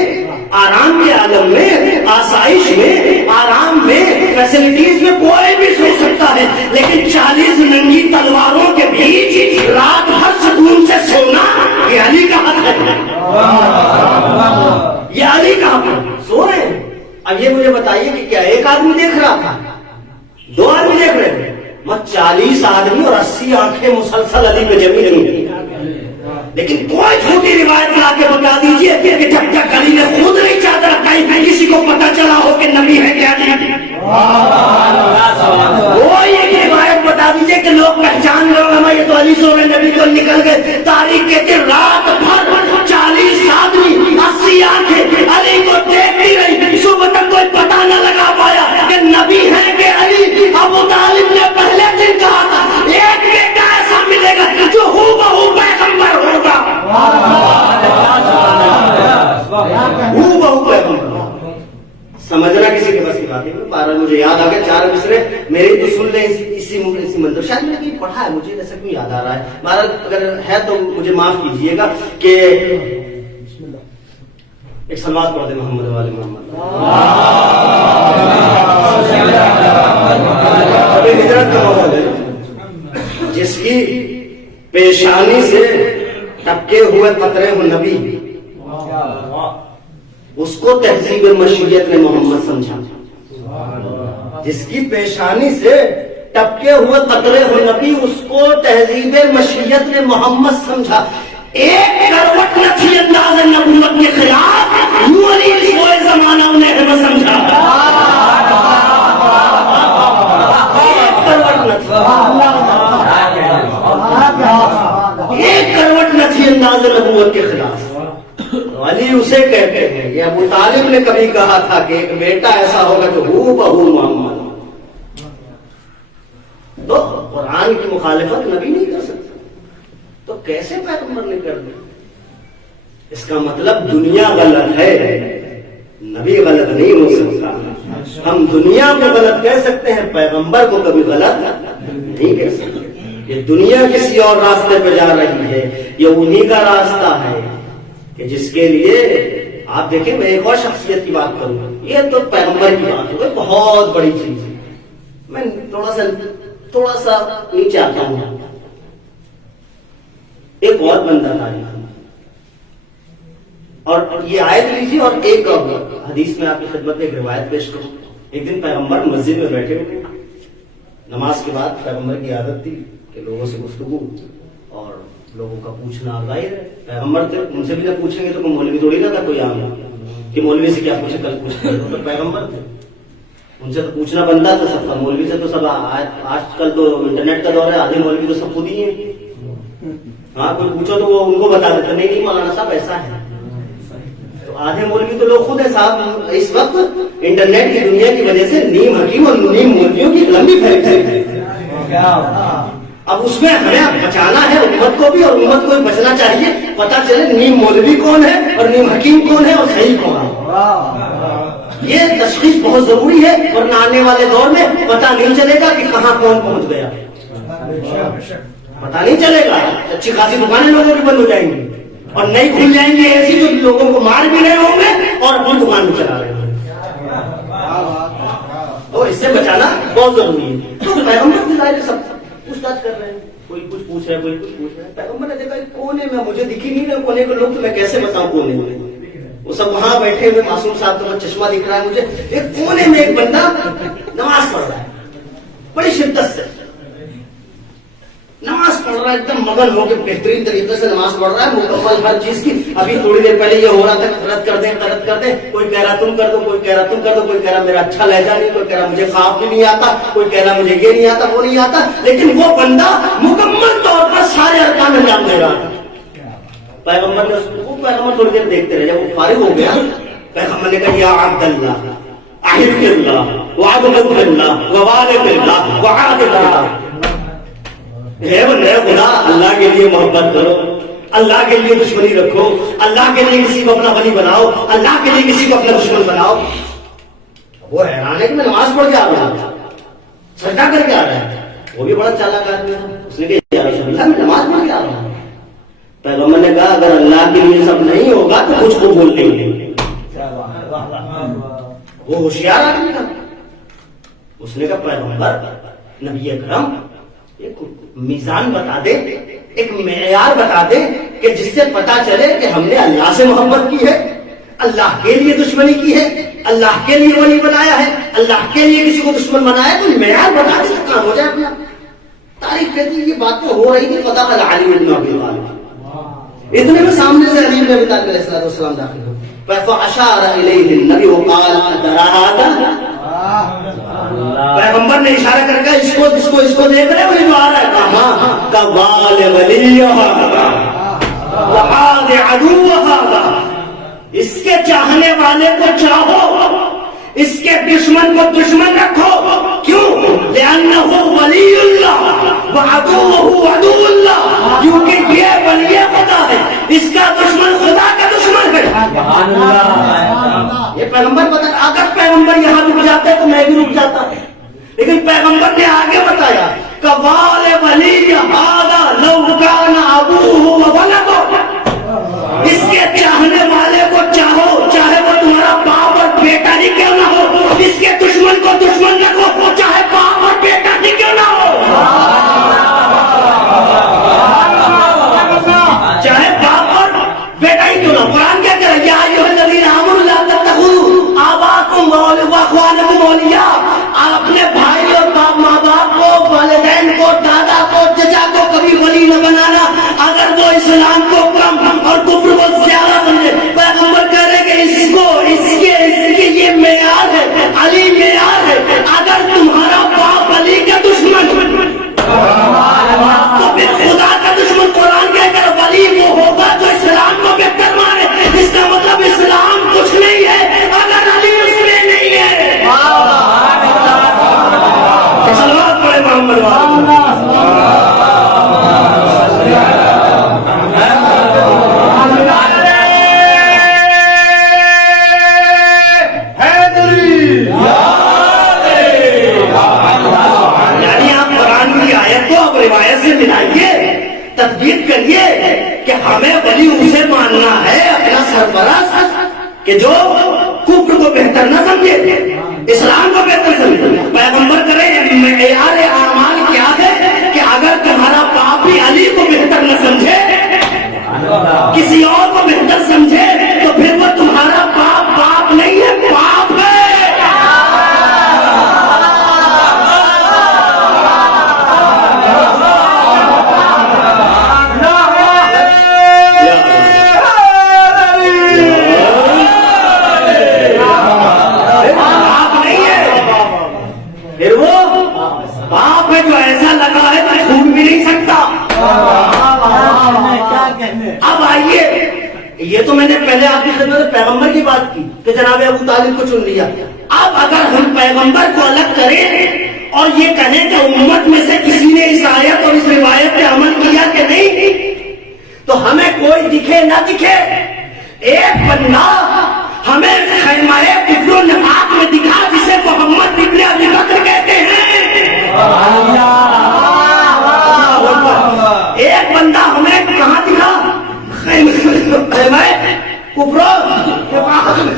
آرام کے عالم میں، آسائش میں، آرام میں، فیسلٹیز میں کوئی بھی سو سکتا ہے، لیکن 40 ننگی تلواروں کے بیچ رات بھر سکون سے سونا یہ علی کا حق ہے، یہ علی کا حق ہے، سو رہے ہیں۔ اب یہ مجھے بتائیے کہ کیا ایک آدمی دیکھ رہا تھا، 2 آدمی دیکھ رہے تھے؟ 40 آدمی اور 80 آنکھیں مسلسل علی پہ جمی رہی، لیکن کوئی جھوٹی روایت لا کے بتا دیجئے کہ جب تک علی نے خود نہیں چادر ہٹائی کسی کو پتا چلا ہو کہ نبی ہے کیا نہیں؟ کوئی ایک روایت بتا دیجئے کہ لوگ پہچان گئے یہ تو علی سو رہے نبی کو نکل گئے۔ تاریخ کہتے رات بھر 40 آدمی 80 آنکھیں علی کو دیکھتی رہی، صبح تک کوئی پتا نہ لگا پایا کہ نبی ہے کہ علی۔ ابو طالب نے پہلے دن کہا تھا ایک بیٹا ایسا ملے گا جو ہو بہو پیغمبر ہوگا، ہو بہو پیغمبر۔ سمجھنا کسی کے بس کی بات نہیں، بہرحال مجھے یاد آ گیا 4 مصرے میری تو سن لیں اسی منظر، شاید میں نے کہیں پڑھا ہے، مجھے ایسا کیوں یاد آ رہا ہے، بہرحال اگر ہے تو مجھے معاف کیجیے گا کہ ایک سلوات پڑھ دیں محمد والے محمد۔ ہجرت کا موقع ہے جس کی پیشانی سے ٹپکے ہوئے قطرے ہو نبی، اس کو تہذیب مشیت نے محمد سمجھا، جس کی پیشانی سے ٹپکے ہوئے قطرے ہو نبی اس کو تہذیب مشیت نے محمد سمجھا۔ ایک کروٹ نہ تھی انداز نبوت کے خلاف، یوں علی سوئے زمانہ انہیں احمد سمجھا۔ ایک کروٹ نہ تھی انداز نبوت کے خلاف، علی اسے کہتے ہیں۔ یہ ابو طالب نے کبھی کہا تھا کہ ایک بیٹا ایسا ہوگا جو ہو قرآن کی مخالفت نبی نہیں کر سکتا، تو کیسے پیغمبر نے کر دی؟ اس کا مطلب دنیا غلط ہے، نبی غلط نہیں ہو سکتا۔ ہم دنیا کو غلط کہہ سکتے ہیں، پیغمبر کو کبھی غلط نہیں کہہ سکتے۔ یہ دنیا کسی اور راستے پہ جا رہی ہے، یہ انہی کا راستہ ہے کہ جس کے لیے آپ دیکھیں، میں ایک اور شخصیت کی بات کروں، یہ تو پیغمبر کی بات ہے، بہت بڑی چیز ہے، میں تھوڑا سا نیچے آتا ہوں۔ ایک اور بندہ تاریخ، اور یہ آیت لیجیے اور ایک حدیث میں آپ کی خدمت میں ایک روایت پیش کروں۔ ایک دن پیغمبر مسجد میں بیٹھے ہوئے، نماز کے بعد پیغمبر کی عادت تھی کہ لوگوں سے گفتگو اور لوگوں کا پوچھنا ظاہر ہے، پیغمبر تھے، ان سے بھی نہ پوچھیں گے تو کوئی مولوی تھوڑی نہ تھا کوئی عام کہ مولوی سے کیا پوچھے، کل پوچھیں، تو پیغمبر تھے، ان سے تو پوچھنا بنتا تھا سب کا، مولوی سے تو سب، آج کل تو انٹرنیٹ کا دور ہے، آدھے مولوی تو سب خود ہی ہیں، ہاں کوئی پوچھو تو وہ ان کو بتا دیتے، نہیں مولانا صاحب ایسا ہے، تو آدھے مولوی تو لوگ خود ہیں صاحب۔ اس وقت انٹرنیٹ کی دنیا کی وجہ سے نیم حکیم اور نیم مولویوں کی لمبی پھیل، اب اس میں ہمیں بچانا ہے امت کو بھی، اور امت کو بھی بچنا چاہیے، پتا چلے نیم مولوی کون ہے اور نیم حکیم کون ہے اور صحیح کون ہے، یہ تشخیص بہت ضروری ہے، ورنہ آنے والے دور میں پتا نہیں چلے گا کہ کہاں کون پہنچ گیا، پتا نہیں چلے گا، اچھی خاصی دکانیں لوگوں کی بند ہو جائیں گی اور نئی کھل جائیں گی ایسی جو لوگوں کو مار بھی رہے ہوں گے اور اپنی دکان بھی چلا رہے ہوں گے، تو اس سے بچانا بہت ضروری ہے۔ تو پیغمبر کی ظاہر سب پوچھ تاچھ کر رہے ہیں، کوئی کچھ پوچھ رہا ہے، کوئی کچھ پوچھ رہا ہے، پیغمبر نے دیکھا کونے میں مجھے دکھی نہیں رہے کونے کے لوگ، تو میں کیسے بتاؤں کونے میں، وہ سب وہاں بیٹھے ہوئے، معصوم صاحب تو چشمہ دکھ رہا ہے مجھے، ایک کونے میں ایک بندہ نماز پڑھ رہا ہے بڑی شدت سے، نماز پڑھ رہا ہے ایک دم مگن ہو کے، بہترین طریقے سے نماز پڑھ رہا ہے، مکمل ہر چیز کی۔ ابھی تھوڑی دیر پہلے یہ ہو رہا تھا کہ رد کر دیں رد کر دیں، کوئی کہہ رہا تم کر دو، کوئی کہہ رہا تم کر دو، کوئی کہہ رہا میرا اچھا لہجہ نہیں، کوئی کہہ رہا مجھے خواب بھی نہیں آتا، کوئی کہہ رہا مجھے یہ نہیں آتا وہ نہیں آتا، لیکن وہ بندہ مکمل طور پر سارے ارکان انجام دے رہا تھا۔ پیغمبر نے پیغمبر تھوڑی دیر دیکھتے رہے، جب وہ فارغ ہو گیا پیغمبر نے کہا یا عبد اللہ احب اللہ وعبد اللہ ووالد اللہ وعاقب اللہ، ہے بندے خدا، اللہ کے لیے محبت کرو، اللہ کے لیے دشمنی رکھو، اللہ کے لیے کسی کو اپنا ولی بناؤ، اللہ کے لیے کسی کو اپنا دشمن بناؤ۔ وہ حیران ہے کہ میں نماز پڑھ کے آ رہا ہوں، سجدہ کر کے آ رہا ہے، وہ بھی بڑا چالاک آدمی ہے، اس نے کہا یا رسول اللہ میں نماز پڑھ کے آ رہا ہوں۔ پیغمبر نے کہا اگر اللہ کے لیے سب نہیں ہوگا تو کچھ کو بول لیں گے۔ وہ ہوشیار آدمی تھا، اس نے کہا پیغمبر نبی اکرم ایک میزان بتا دے، ایک معیار بتا دے کہ جس سے پتا چلے کہ ہم نے اللہ سے محبت کی ہے، اللہ کے لیے دشمنی کی ہے، اللہ کے لیے ولی بنایا ہے، اللہ کے لیے کسی کو دشمن بنایا، تو معیار بتا دے، کام ہو جائے اپنا۔ تاریخ کہتی ہے یہ باتیں ہو رہی تھی، فتح علی بن ابی طالب، اتنے میں سامنے سے علی بن ابی طالب علیہ السلام داخل ہوئے، فاشار الیہ النبی وقال اترى هذا، پیغمبر نے اشارہ کر کے اس کو دیکھ رہے وہی جو آ رہا ہے، کہاں کوال ولیھا وعاد عدوھا، اس کے چاہنے والے کو چاہو، اس کے دشمن کو دشمن رکھو، کیوں؟ لأنہ ولی اللہ وعدوہ عدو اللہ، کیونکہ یہ ولی خدا ہے، اس کا دشمن خدا کا دشمن ہے۔ یہ پیغمبر بتا، اگر پیغمبر یہاں رک جاتے تو میں بھی رک جاتا، لیکن پیغمبر نے آگے بتایا قوال ولی ھذا لو کان ابوہ وولدہ، اس کے چاہنے والے کو چاہو چاہے وہ تمہارا باپ اور بیٹا ہی کیوں نہ ہو، اس کے دشمن کو دشمن رکھو چاہے باپ اور بیٹا ہی کیوں نہ ہو، چاہے باپ اور بیٹا ہی کیوں نہ ہو۔ قرآن کیا کہہ رہا ہے یا ایھا الذین آمنوا لا تتخذوا آباءکم واخوانکم اولیاء، اپنے بھائی اور ماں باپ کو، والدین کو، دادا کو، چچا کو کبھی ولی نہ بنانا اگر وہ اسلام کو کم اور کفر کو زیادہ سمجھے۔ پیغمبر کہہ رہے کہ اس کے یہ معیار ہے، علی معیار ہے، اگر تمہارا باپ علی کا دشمن تو پھر خدا کا دشمن قرآن کہہ کر ولی وہ ہوگا جو اسلام کو بہتر مانے، اس کا مطلب اسلام کچھ نہیں ہے اگر علی اس میں نہیں ہے۔ صلوات پڑھے محمد۔ تصدیق کریے کہ ہمیں ولی اسے ماننا ہے اپنا سرپرست کہ جو کفر کو بہتر نہ سمجھے، اسلام کو بہتر سمجھے. پیغمبر کرے معیار اعمال کیا ہے کہ اگر تمہارا باپ بھی علی کو بہتر نہ سمجھے، کسی اور کو بہتر سمجھے، تو پھر وہ تمہارا باپ نہیں ہے، باپ ہے. باپ ہے جو ایسا لگا ہے تو چھوٹ بھی نہیں سکتا. اب آئیے، یہ تو میں نے پہلے آپ کی خدمت میں پیغمبر کی بات کی کہ جناب ابو طالب کو چن لیا. اب اگر ہم پیغمبر کو الگ کریں اور یہ کہیں کہ امت میں سے کسی نے اس آیت اور اس روایت پہ عمل کیا کہ نہیں، تو ہمیں کوئی دکھے نہ دکھے ایک بندہ ہمیں خیمہ کفر و نفاق میں دکھا جسے محمد ابن ابی بکر کہتے ہیں. ایک بندہ ہمیں کہاں دکھا خیمہ کفر و نفاق میں.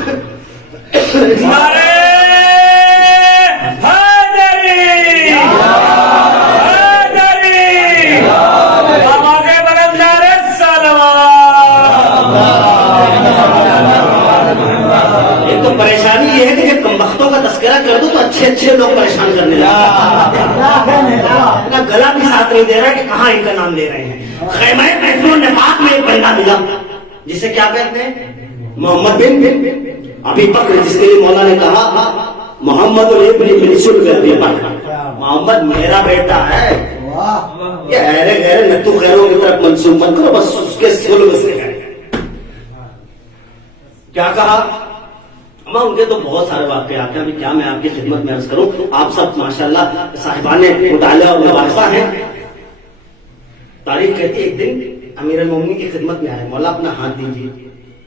پریشانی یہ ہے کہ جب کم بختوں کا تذکرہ کر دو تو اچھے لوگ پریشان کرنے لگے. گلا بھی ساتھ نہیں دے رہا کہ کہاں ان کا نام لے رہے ہیں. خیمہ کفر و نفاق میں ایک بندہ ملا جسے کیا کہتے ہیں محمد بن ابی بکر، جس کے لیے مولا نے کہا محمد محمد میرا بیٹا ہے. یہ ایرے غیر نتو خیروں کی طرف منسوب مت کرو، بس اس کے سلب سے ہے. کیا کہا؟ ان کے تو بہت سارے واقعات ہیں، ابھی کیا میں آپ کی خدمت میں عرض کروں. آپ سب ماشاءاللہ صاحبان مطالعہ اور مباحثہ ہیں. تاریخ کہتی ہے ایک دن امیر المومنین کی خدمت میں آئے، مولا اپنا ہاتھ دیجیے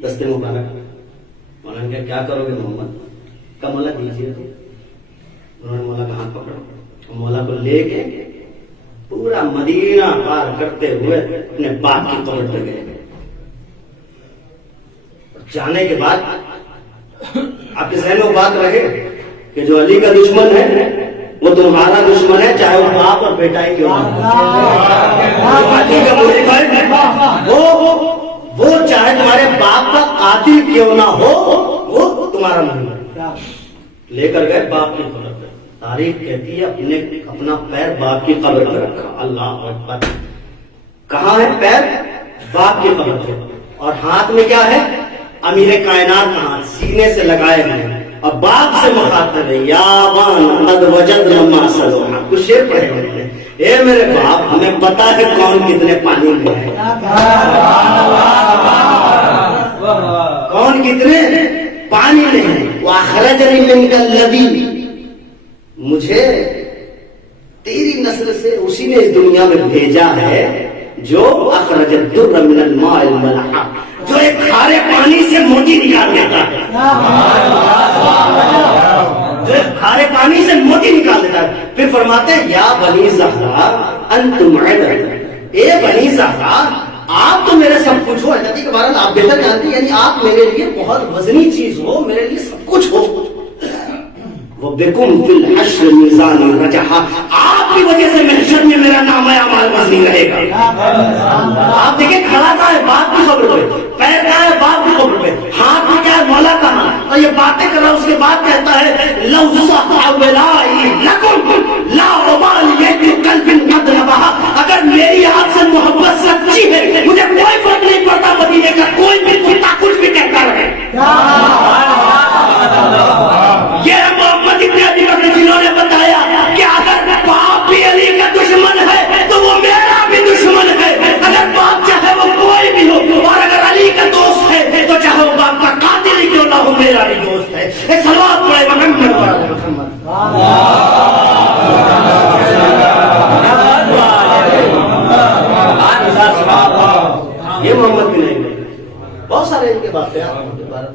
دستے مبارک. مولا نے کہا کیا کرو گے محمد؟ کا مولا دیجیے. انہوں نے مولا کا ہاتھ پکڑا، مولا کو لے کے پورا مدینہ پار کرتے ہوئے اپنے باپ کی قبر پہ گئے. جانے کے بعد آپ کے ذہن میں بات رہے کہ جو علی کا دشمن ہے وہ تمہارا دشمن ہے، چاہے وہ باپ اور بیٹا ہی کیوں نہ ہو. علی کا محب ہے وہ چاہے تمہارے باپ کا قاتل کیوں نہ ہو، وہ تمہارا محب ہے. لے کر گئے باپ کی قبر پہ. تاریخ کہتی ہے اپنا پیر باپ کی قبر پہ رکھا. اللہ اکبر. کہاں ہے پیر؟ باپ کی قبر پہ. اور ہاتھ میں کیا ہے؟ امیر کائنات کا ہاتھ سینے سے لگائے ہیں. اور باپ سے مخاطب ہے، یا بان قد وجدنا ما صلوحا. کچھ شعر پڑھے ہوئے ہیں، اے میرے باپ ہمیں پتا ہے کون کتنے پانی میں ہے، کون کتنے پانی میں ہے. واخرجنی منک الذی، مجھے تیری نسل سے اسی نے اس دنیا میں بھیجا ہے جو اخرج الدر من الماء الملح، جو ایک کھارے پانی سے موتی نکال دیتا ہے، جو ایک کھارے پانی سے موتی نکال دیتا ہے. پھر فرماتے ہیں یا بنی زہرا انتم عدل، اے بنی زہرا آپ تو میرے سب کچھ ہو. حضرت کے بارے میں آپ بہتر جانتے ہیں، یعنی آپ میرے لیے بہت وزنی چیز ہو، میرے لیے سب کچھ ہو. وَبِكُمْ فِي الْحَشْرِ مِيزَانٌ رَجَحًا، آپ کی وجہ سے محشر میں میرا نام اعمال وزنی رہے گا. آپ دیکھیں کھڑا کہاں ہے؟ باپ کی قبر پہ. پیر کہاں ہے؟ باپ کی قبر پہ. ہاتھ میں کیا ہے؟ مولا کہاں. اور یہ باتیں کر رہا اس کے بعد کہتا ہے لَوْ صَحَّ وَلَائِي لَكُمْ لَا أُبَالِي أَيُّ قَلْبٍ قَدْ نَبَحَ. اگر میری آپ سے محبت سچی ہے مجھے کوئی فرق نہیں پڑتا مدینے کا کوئی بھی کتا کچھ بھی کہتا رہے. یہ محمد ابن ابی بکر جنہوں نے بتایا کہ اگر باپ بھی علی کا دشمن ہے تو وہ میرا بھی دشمن ہے. اگر باپ چاہے وہ کوئی بھی ہو، اور اگر علی کا دوست ہے تو چاہے وہ باپ کا قاتل ہی کیوں نہ ہو، میرا بھی دوست ہے. ایک صلوات پڑھے محمد. یہ محمد بن ابی بکر. بہت سارے ان کے واقعات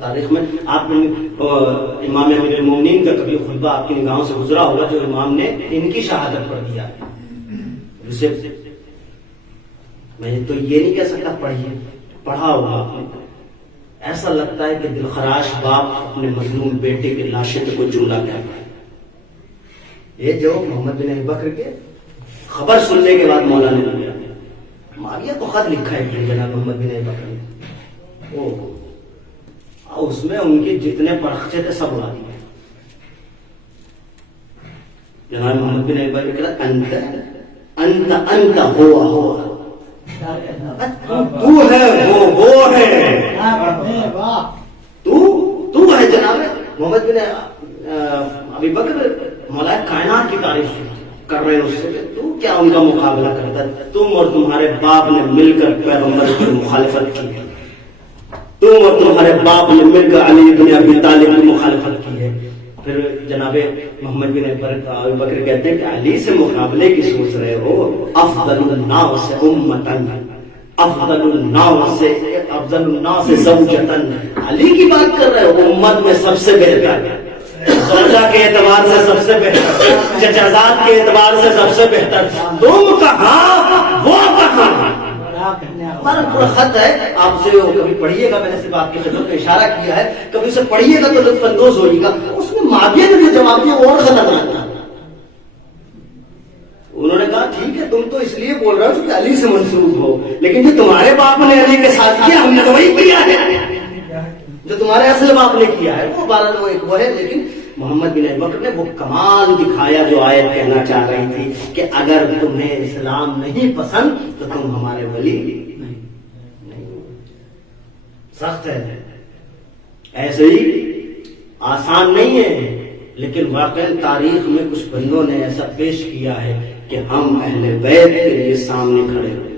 تاریخ میں. آپ نے امام امیر المومنین کا کبھی خطبہ آپ کی نگاہوں سے گزرا ہوگا جو امام نے ان کی شہادت پر دیا، جسے میں تو یہ نہیں کہہ سکتا پڑھیے، پڑھا ہوگا آپ نے۔ ایسا لگتا ہے کہ دلخراش باپ اپنے مظلوم بیٹے کے لاشے پہ کوئی جملہ کہتا ہے۔ یہ جو محمد بن ابی بکر کے خبر سننے کے بعد مولا نے لیا، معاویہ تو خط لکھا ہے جناب محمد بن ابی بکر نے، اس میں ان کے جتنے پرخچے تھے سب اڑا دیے۔ جناب محمد بن ابی بکر کہتا انت انت ہوا تو ہے وہ ہے تو ہے جناب محمد بن ابی بکر مولا کائنات کی تعریف کر رہے ہیں اس سے، تو کیا ان کا مقابلہ کرتا ہے؟ تم اور تمہارے باپ نے مل کر پیغمبر کی مخالفت کی ہے، تم اور تمہارے باپ نے مل کر علی بن ابی طالب کی مخالفت کی ہے۔ پھر جناب محمد بن ابی بکر کہتے ہیں کہ علی سے مقابلے کی سوچ رہے ہو، افضل الناس امتن، افضل الناس زوجتن، علی کی بات کر رہے ہو، امت میں سب سے بہتر، زوجہ کے اعتبار سے سب سے بہتر، چچازاد کے اعتبار سے سب سے بہتر، تم کہاں وہ کہاں۔ ہمارا پورا خط ہے، آپ سے کبھی پڑھیے گا، میں نے صرف آپ کی خدمت میں اشارہ کیا ہے، کبھی اسے پڑھیے گا تو لطف اندوز ہوئے گا۔ اس میں معاویہ نے جو جواب دیا اور خطرناک تھا۔ انہوں نے کہا ٹھیک ہے تم تو اس لیے بول رہے ہو کہ علی سے منسوب ہو، لیکن جو تمہارے باپ نے علی کے ساتھ کیا ہم نے تو وہی کیا ہے، جو تمہارے اصل باپ نے کیا ہے وہ 12 وہ ہے۔ لیکن محمد بن ابی بکر نے وہ کمال دکھایا جو آیت کہنا چاہ رہی تھی کہ اگر تمہیں اسلام نہیں پسند تو تم ہمارے ولی نہیں۔ سخت ہے، ایسے ہی آسان نہیں ہے، لیکن واقعی تاریخ میں کچھ بندوں نے ایسا پیش کیا ہے کہ ہم اہل بیت کے لیے سامنے کھڑے ہوئے۔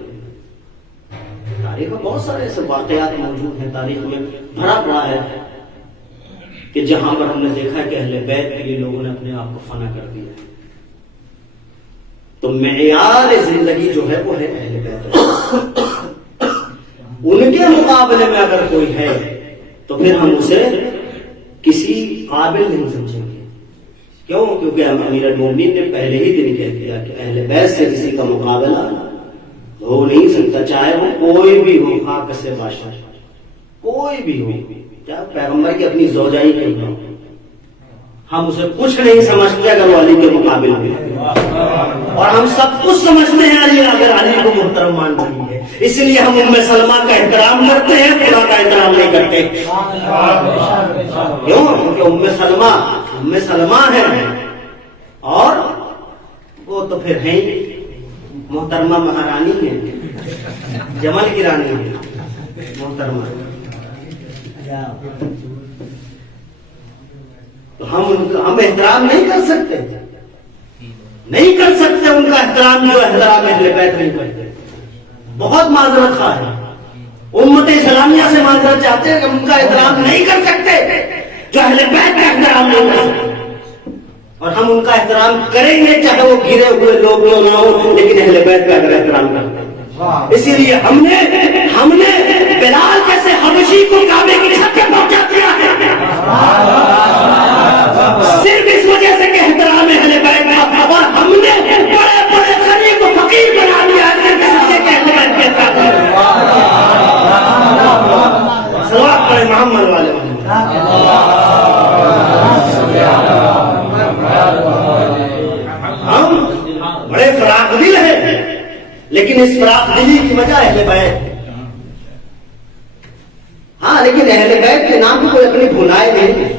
تاریخ میں بہت سارے ایسے واقعات موجود ہیں، تاریخ میں بھرا پڑا ہے کہ جہاں پر ہم نے دیکھا کہ اہل بیت کے لیے لوگوں نے اپنے آپ کو فنا کر دیا۔ تو معیار زندگی جو ہے وہ ہے اہل بیت، ان کے مقابلے میں اگر کوئی ہے تو پھر ہم اسے کسی قابل نہیں سمجھیں گے۔ کیوں؟ کیونکہ امیر المومنین نے پہلے ہی دن کہہ دیا کہ اہل بیت سے کسی کا مقابلہ ہو نہیں سکتا، چاہے وہ کوئی بھی ہو، خاک سے بادشاہ کوئی بھی ہو، چاہے پیغمبر کی اپنی زوجائی کیوں نہ ہو، ہم اسے کچھ نہیں سمجھتے اگر وہ علی کے مقابل میں، اور ہم سب کچھ سمجھتے ہیں علی اگر علی کو محترم مان رہی ہے، اس لیے ہم ام سلمہ کا احترام کرتے ہیں، خدا کا احترام نہیں کرتے۔ کیوں؟ کیونکہ ام سلمہ ہے، اور وہ تو پھر ہیں محترمہ مہارانی ہے، جمل کی رانی ہے محترمہ، تو ہم احترام نہیں کر سکتے ان کا احترام جو احترام اہل بیت نہیں کرتے۔ بہت معذرت خواہ ہے، امت اسلامیہ سے معذرت چاہتے ہیں کہ ان کا احترام نہیں کر سکتے جو اہل بیت کا احترام نہیں کر سکتے، اور ہم ان کا احترام کریں گے چاہے وہ گرے ہوئے لوگ کیوں نہ ہو، لیکن اہل بیت کا اگر احترام کرتے ہیں۔ اسی لیے ہم نے بلال جیسے حبشی کو کعبے کی چھت پہ پہنچا دیا ہے، صرف اس وجہ سے کہ احترام اہل بیت کا، اور ہم نے بڑے بڑے غریب کو فقیر بنا دیا ہے صرف اس لیے کہ اہل بیت کے ساتھ۔ صلوات پڑھیں محمد والے۔ ہم بڑے فراق دل ہیں، لیکن اس فراق دلی کی وجہ اہل بیت، ہاں لیکن اہل بیت کے نام کوئی اپنی بھلائے نہیں۔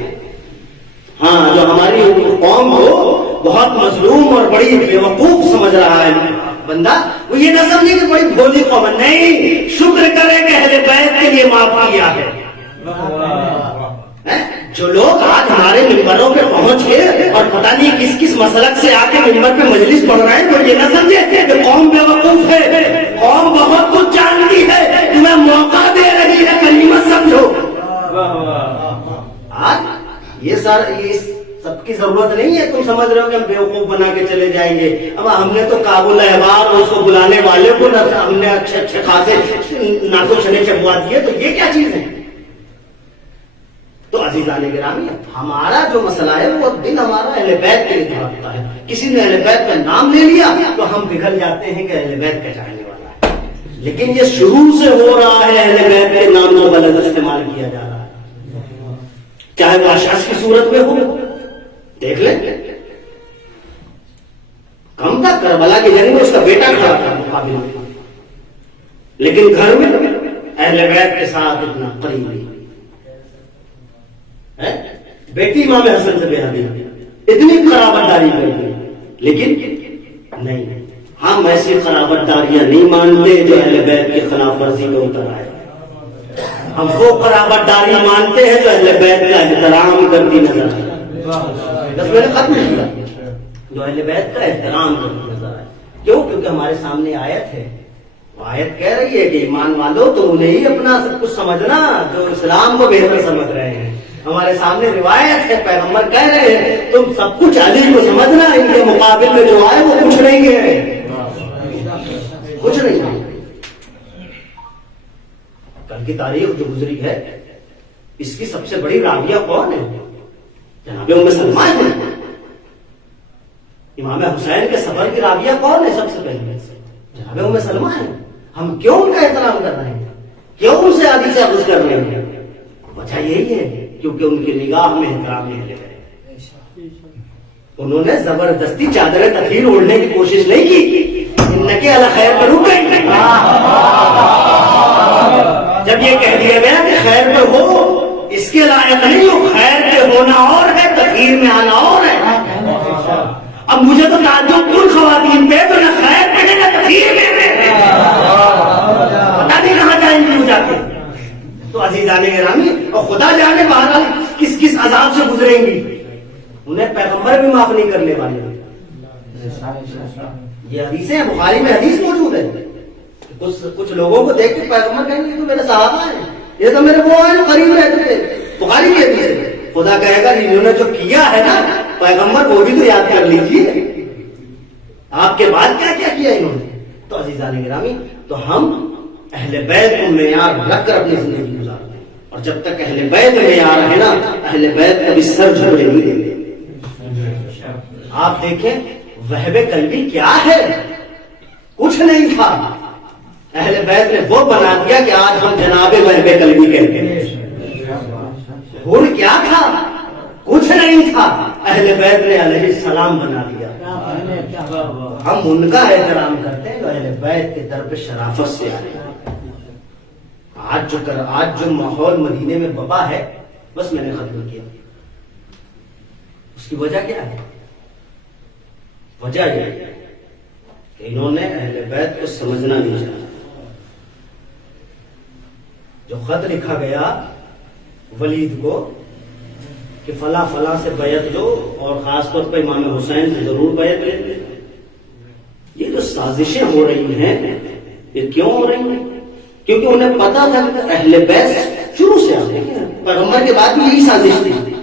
ہاں جو ہماری قوم کو بہت مظلوم اور بڑی بیوقوف سمجھ رہا ہے بندہ، وہ یہ نہ سمجھے کہ بڑی بھولی قوم ہے، نہیں، شکر کرے کہ اہل بیت کے لیے معاف کیا ہے۔ جو لوگ آج ہمارے ممبروں پہ پہنچ کے اور پتہ نہیں کس کس مسلک سے آ کے ممبر پہ مجلس پڑھ رہے ہیں، تو یہ نہ سمجھے کہ قوم بیوقوف ہے، قوم بہت کچھ جانتی ہے، تمہیں موقع دے رہی ہے، غنیمت سمجھو۔ آج یہ سب کی ضرورت نہیں ہے، تم سمجھ رہے ہو کہ ہم بیوقوف بنا کے چلے جائیں گے۔ اب ہم نے تو کابل احباب اس کو بلانے والے کو ہم نے اچھے خاصے ناخن چنے چبوا دیے، تو یہ کیا چیز ہے؟ تو عزیزان گرامی، ہمارا جو مسئلہ ہے وہ دن ہمارا اہل بیت کے لیے دھڑکتا ہے۔ کسی نے اہل بیت کا نام لے لیا تو ہم پگھل جاتے ہیں کہ اہل بیت کا چاہنے والا ہے۔ لیکن یہ شروع سے ہو رہا ہے، اہل بیت کے نام کو غلط استعمال کیا جا رہا ہے، چاہے وہ اشخاص کی صورت میں ہو. دیکھ لیں کم تھا کربلا کی جنگ میں اس کا بیٹا کھڑا تھا مقابل میں، لیکن گھر میں اہل بیت کے ساتھ اتنا قریبی ہے. بیٹی امام حسن سے بیعتی اتنی قرابت داری کرتی، لیکن نہیں، ہم ایسی قرابت داریاں نہیں مانتے جو اہل بیت کی خلاف ورزی میں اتر آئے. ہم وہ قرابت داری مانتے ہیں جو اہل بیت کا احترام کرتی نظر آئے. بس میں نے ختم کیا، جو اہل بیت کا احترام کرتی نظر آئے. کیوں؟ کیونکہ ہمارے سامنے آیت ہے، وہ آیت کہہ رہی ہے کہ ایمان والو تو انہیں ہی اپنا سب کچھ سمجھنا جو اسلام کو بہتر سمجھ رہے ہیں. ہمارے سامنے روایت ہے، پیغمبر کہہ رہے ہیں تم سب کچھ علی کو سمجھنا، ان کے مقابل میں جو آئے وہ کچھ نہیں ہے، کچھ نہیں ہے. کل کی تاریخ جو گزری ہے اس کی سب سے بڑی راویہ کون ہے؟ جناب ام سلمہ ہے. امام حسین کے سفر کی راویہ کون ہے؟ سب سے پہلے جناب ام سلمہ ہے. ہم کیوں ان کا احترام کر رہے ہیں؟ کیوں ان سے حدیث اخذ کر رہے ہیں؟ وجہ یہی ہے کیونکہ ان کی نگاہ میں احترام نہیں لے رہے. انہوں نے زبردستی چادر تطہیر اوڑھنے کی کوشش نہیں کی، انکے علی خیر پر رک گئے. جب یہ کہہ دیا گیا کہ خیر پہ ہو، اس کے لائق نہیں ہو، خیر پہ ہونا اور ہے، تطہیر میں آنا اور ہے. اب مجھے تو تعجب ان خواتین پہ تو نہ خیر پہ نہ تطہیر میں پتہ نہیں کہاں جائیں گی جا کے. تو عزیزان گرامی، اور خدا جانے بہرحال کس کس عذاب سے گزریں گی، انہیں پیغمبر بھی معاف نہیں کرنے والے. یہ حدیثیں بخاری میں حدیث موجود ہے. کچھ لوگوں کو دیکھ کے پیغمبر کہیں گے یہ تو میرے صحابہ ہیں، یہ تو میرے وہ ہیں جو قریب رہتے تھے. بخاری کی حدیث ہے. خدا کہے گا انہوں نے جو کیا ہے نا پیغمبر وہ بھی تو یاد کر لیجیے، آپ کے بعد کیا کیا کیا انہوں نے. تو عزیزان گرامی، تو ہم اہل بیت کو معیار رکھ کر اپنی زندگی گزارتے ہیں، اور جب تک اہل بیت معیار ہے نا اہل بیت کبھی سر جھکنے نہیں دیں گے. آپ دیکھیں وہب قلبی کیا ہے؟ کچھ نہیں تھا، اہل بیت نے وہ بنا دیا کہ آج ہم جناب وہب قلبی کہتے ہیں. اور کیا تھا؟ کچھ نہیں تھا، اہل بیت نے علیہ السلام بنا دیا. ہم ان کا احترام کرتے ہیں جو اہل بیت کے در پہ شرافت سے آئے. آج جو ماحول مدینے میں وبا ہے، بس میں نے ختم کیا. اس کی وجہ کیا ہے؟ وجہ یہ ہے کہ انہوں نے اہل بیت کو سمجھنا نہیں چاہا. جو خط لکھا گیا ولید کو کہ فلاں فلاں سے بیعت لو اور خاص طور پہ امام حسین سے ضرور بیعت لے. یہ جو سازشیں ہو رہی ہیں یہ کیوں ہو رہی ہیں؟ کیونکہ انہیں پتا تھا کہ اہل بیت شروع سے آتے ہیں، پیغمبر کے بعد بھی یہی سازش تھی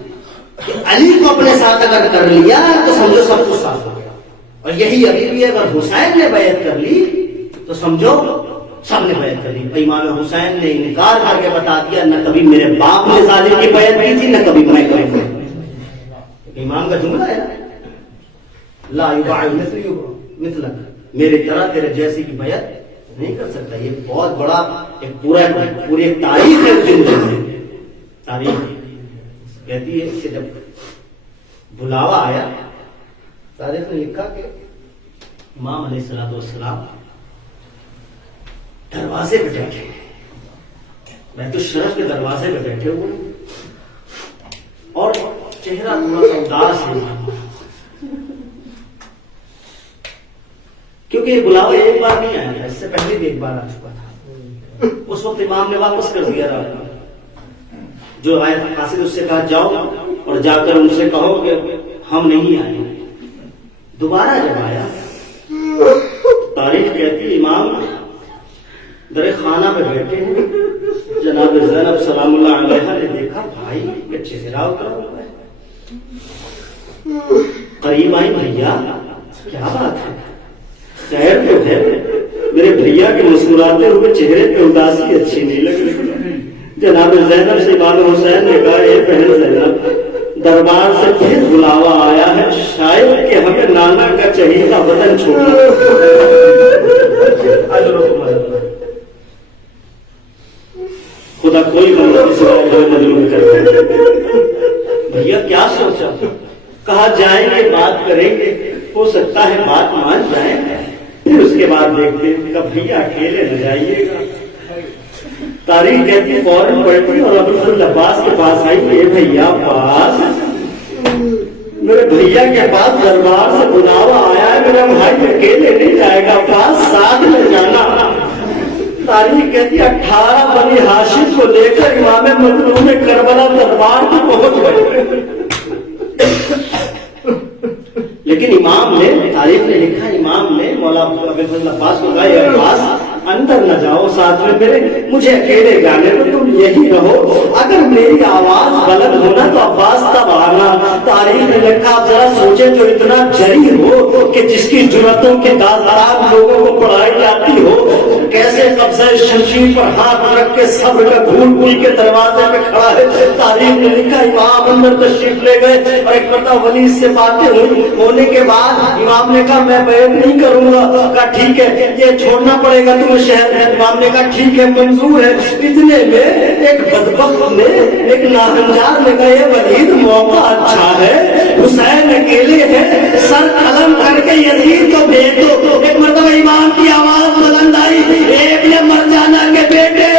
کہ علی کو اپنے ساتھ اگر کر لیا تو سمجھو سب کچھ ساتھ ہو گیا. اور یہی ابھی بھی اگر حسین نے بیعت کر لی تو سمجھو سب نے بیعت کر لی. امام حسین نے انکار کر کے بتا دیا نہ کبھی میرے باپ نے ظالم کی بیعت کی تھی نہ کبھی میں کروں. امام کا جملہ ہے لا یباع مثلک، میری طرح تیرے جیسی کی بیعت نہیں کر سکتا. یہ بہت بڑا ایک پوری ایک تاریخ ہے. تاریخ کہتی ہے کہ جب بلاوا آیا، تاریخ نے لکھا کہ امام علیہ الصلوۃ والسلام دروازے پہ بیٹھے، بیت الشرف کے دروازے پہ بیٹھے ہوئے اور چہرہ تھوڑا سا اداس ہے، کیونکہ یہ بلاوا ایک بار نہیں آیا تھا، اس سے پہلے بھی ایک بار آ چکا تھا. اس وقت امام نے واپس کر دیا تھا. جو آیا تھا قاصد اس سے کہا جاؤ اور جا کر ان سے کہو کہ ہم نہیں آئے. دوبارہ جب آیا، تاریخ کہتی امام در خانہ پہ بیٹھے ہیں. جناب زینب سلام اللہ علیہ نے دیکھا بھائی کہ چہرہ اترا ہوا ہے. قریب آئی، بھیا کیا بات ہے؟ خیر تو ہے، میرے بھیا کے مسکراتے ہوئے چہرے پہ اداسی اچھی نہیں لگ رہی. جناب زینب سے امام حسین نے کہا اے بہن زینب، دربار سے پھر بلاوا آیا ہے، شاید کہ ہمیں نانا کا چہیتا وطن چھوڑنا. ہو سکتا ہے بات مان جائیں، پھر اس کے بعد دیکھتے ہیں کہ بھیا اکیلے نہ جائیے گا۔ تاریخ کہتی فوراً پلٹی اور عبدالفضل عباس کے پاس آئی، اے بھیا عباس، میرے بھیا کے پاس دربار سے بلاوا آیا ہے، میرا بھائی اکیلے نہیں جائے گا، عباس ساتھ میں جانا۔ تاریخ کہتی 18 بنی ہاشم کو لے کر امام مظلوم کربلا دربار کی پہنچ گئے، لیکن امام نے، تاریخ نے لکھا امام نے مولا عبدالفضل عباس کو کہا، اے عباس اندر نہ جاؤ ساتھ میں میرے، مجھے اکیلے جانے تو تم یہی رہو، اگر میری آواز بلند ہونا تو عباس تب آنا۔ تاریخ نے لکھا آپ ذرا سوچیں، جو اتنا جری ہو کہ جس کی جرأتوں کی داستان لوگوں کو پڑھائی جاتی ہو، کیسے قبضہ شمشیر پر ہاتھ رکھ کے صبر کا گھونٹ پی کے دروازے پہ کھڑا ہے۔ تاریخ نے لکھا امام اندر تشریف لے گئے اور ایک مرتبہ ولی سے باتیں ہونے کے بعد امام نے کہا میں بیعت نہیں کروں گا، کہا ٹھیک ہے یہ چھوڑنا پڑے گا تمہیں شہر۔ امام نے کہا ٹھیک ہے منظور ہے۔ اتنے میں ایک بدبخت نے، ایک ناہنجار نے کہا یہ ولید موقع اچھا ہے، حسین اکیلے ہیں، سر قلم کر کے یزید کو بھیج دو۔ ایک مرتبہ امام کی آواز بلند آئی، ایک یہ مرجانہ کے بیٹے،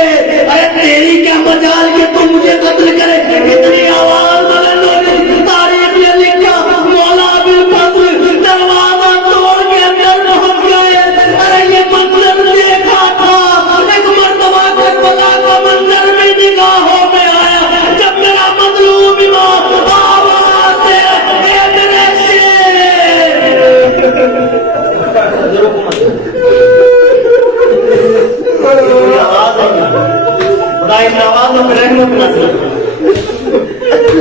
ارے تیری کیا مجال کہ تم مجھے قتل کرے، اتنی آواز بلند ہو گئی۔ تاریخ نے لکھا مولا بالفضل دروازہ توڑ کے اندر پہنچ گئے۔ ارے یہ منظر دیکھا تھا، ایک مرتبہ کربلا کا منظر میں نگاہوں میں آیا، جب میرا مظلوم امام آواز سے اے میرے شیر، خدا ان آوازوں میں رحمت نازل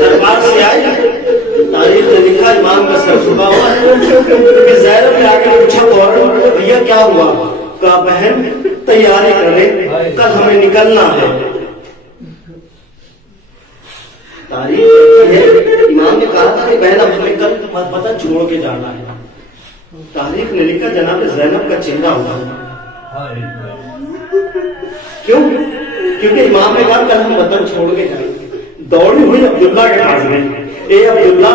دربار سے آئی۔ تاریخ نے لکھا امام کا سر جھکا ہوا ہے، کہ زینب نے آگے پوچھا فوراً بھیا کیا ہوا؟ کہا بہن تیاری کرے کل ہمیں نکلنا ہے۔ تاریخ ہے امام نے کہا تھا کہ بہن اب ہمیں کل وطن چھوڑ کے جانا ہے۔ تاریخ نے لکھا جناب زینب کا چہرہ ہوا، کیوں؟ کیونکہ امام نے کہا کل ہم وطن چھوڑ کے جائیں گے۔ دوڑی ہوئی عبداللہ کے پاس میں، اے عبداللہ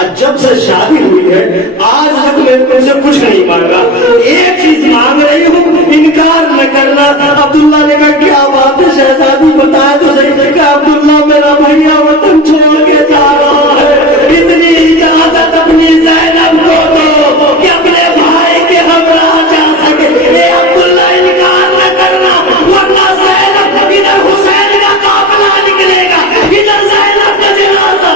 آج جب سے شادی ہوئی ہے آج تک میں تم سے کچھ نہیں مانگا، ایک چیز مانگ رہی ہوں انکار نہ کرنا۔ عبداللہ نے کہا کیا بات ہے شہزادی بتایا تو صحیح۔ کہا عبداللہ میرا بھیا وطن چھوڑ کے جا رہا ہے، اتنی اجازت اپنی زینب کو دو کہ اپنے بھائی کے ہمراہ جا سکے۔ اے عبداللہ انکار نہ کرنا ورنہ زینب ادھر حسین کا قافلہ نکلے گا، ادھر زینب کا جنازہ۔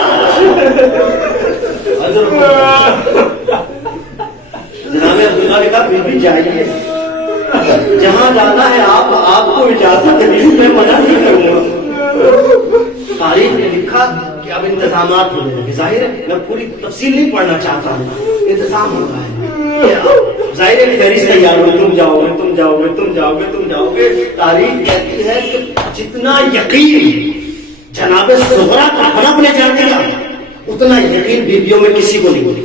جناب عبداللہ نے کہا پھر بھی جائیے، جہاں جانا ہے آپ کو اجازت ہے، میں منع نہیں کروں گا۔ تاریخ نے لکھا کہ اب انتظامات ہو رہے ہیں، ظاہر ہے میں پوری تفصیل نہیں پڑھنا چاہتا ہوں، انتظام ہو رہا ہے، ظاہر ہے فہرست تیار ہوئی، تم جاؤ گے تم جاؤ گے تم جاؤ گے تم جاؤ گے۔ تاریخ کہتی ہے کہ جتنا یقین جناب صغرا کا اپنے جانے کا اتنا یقین بیویوں میں کسی کو نہیں ہوتی۔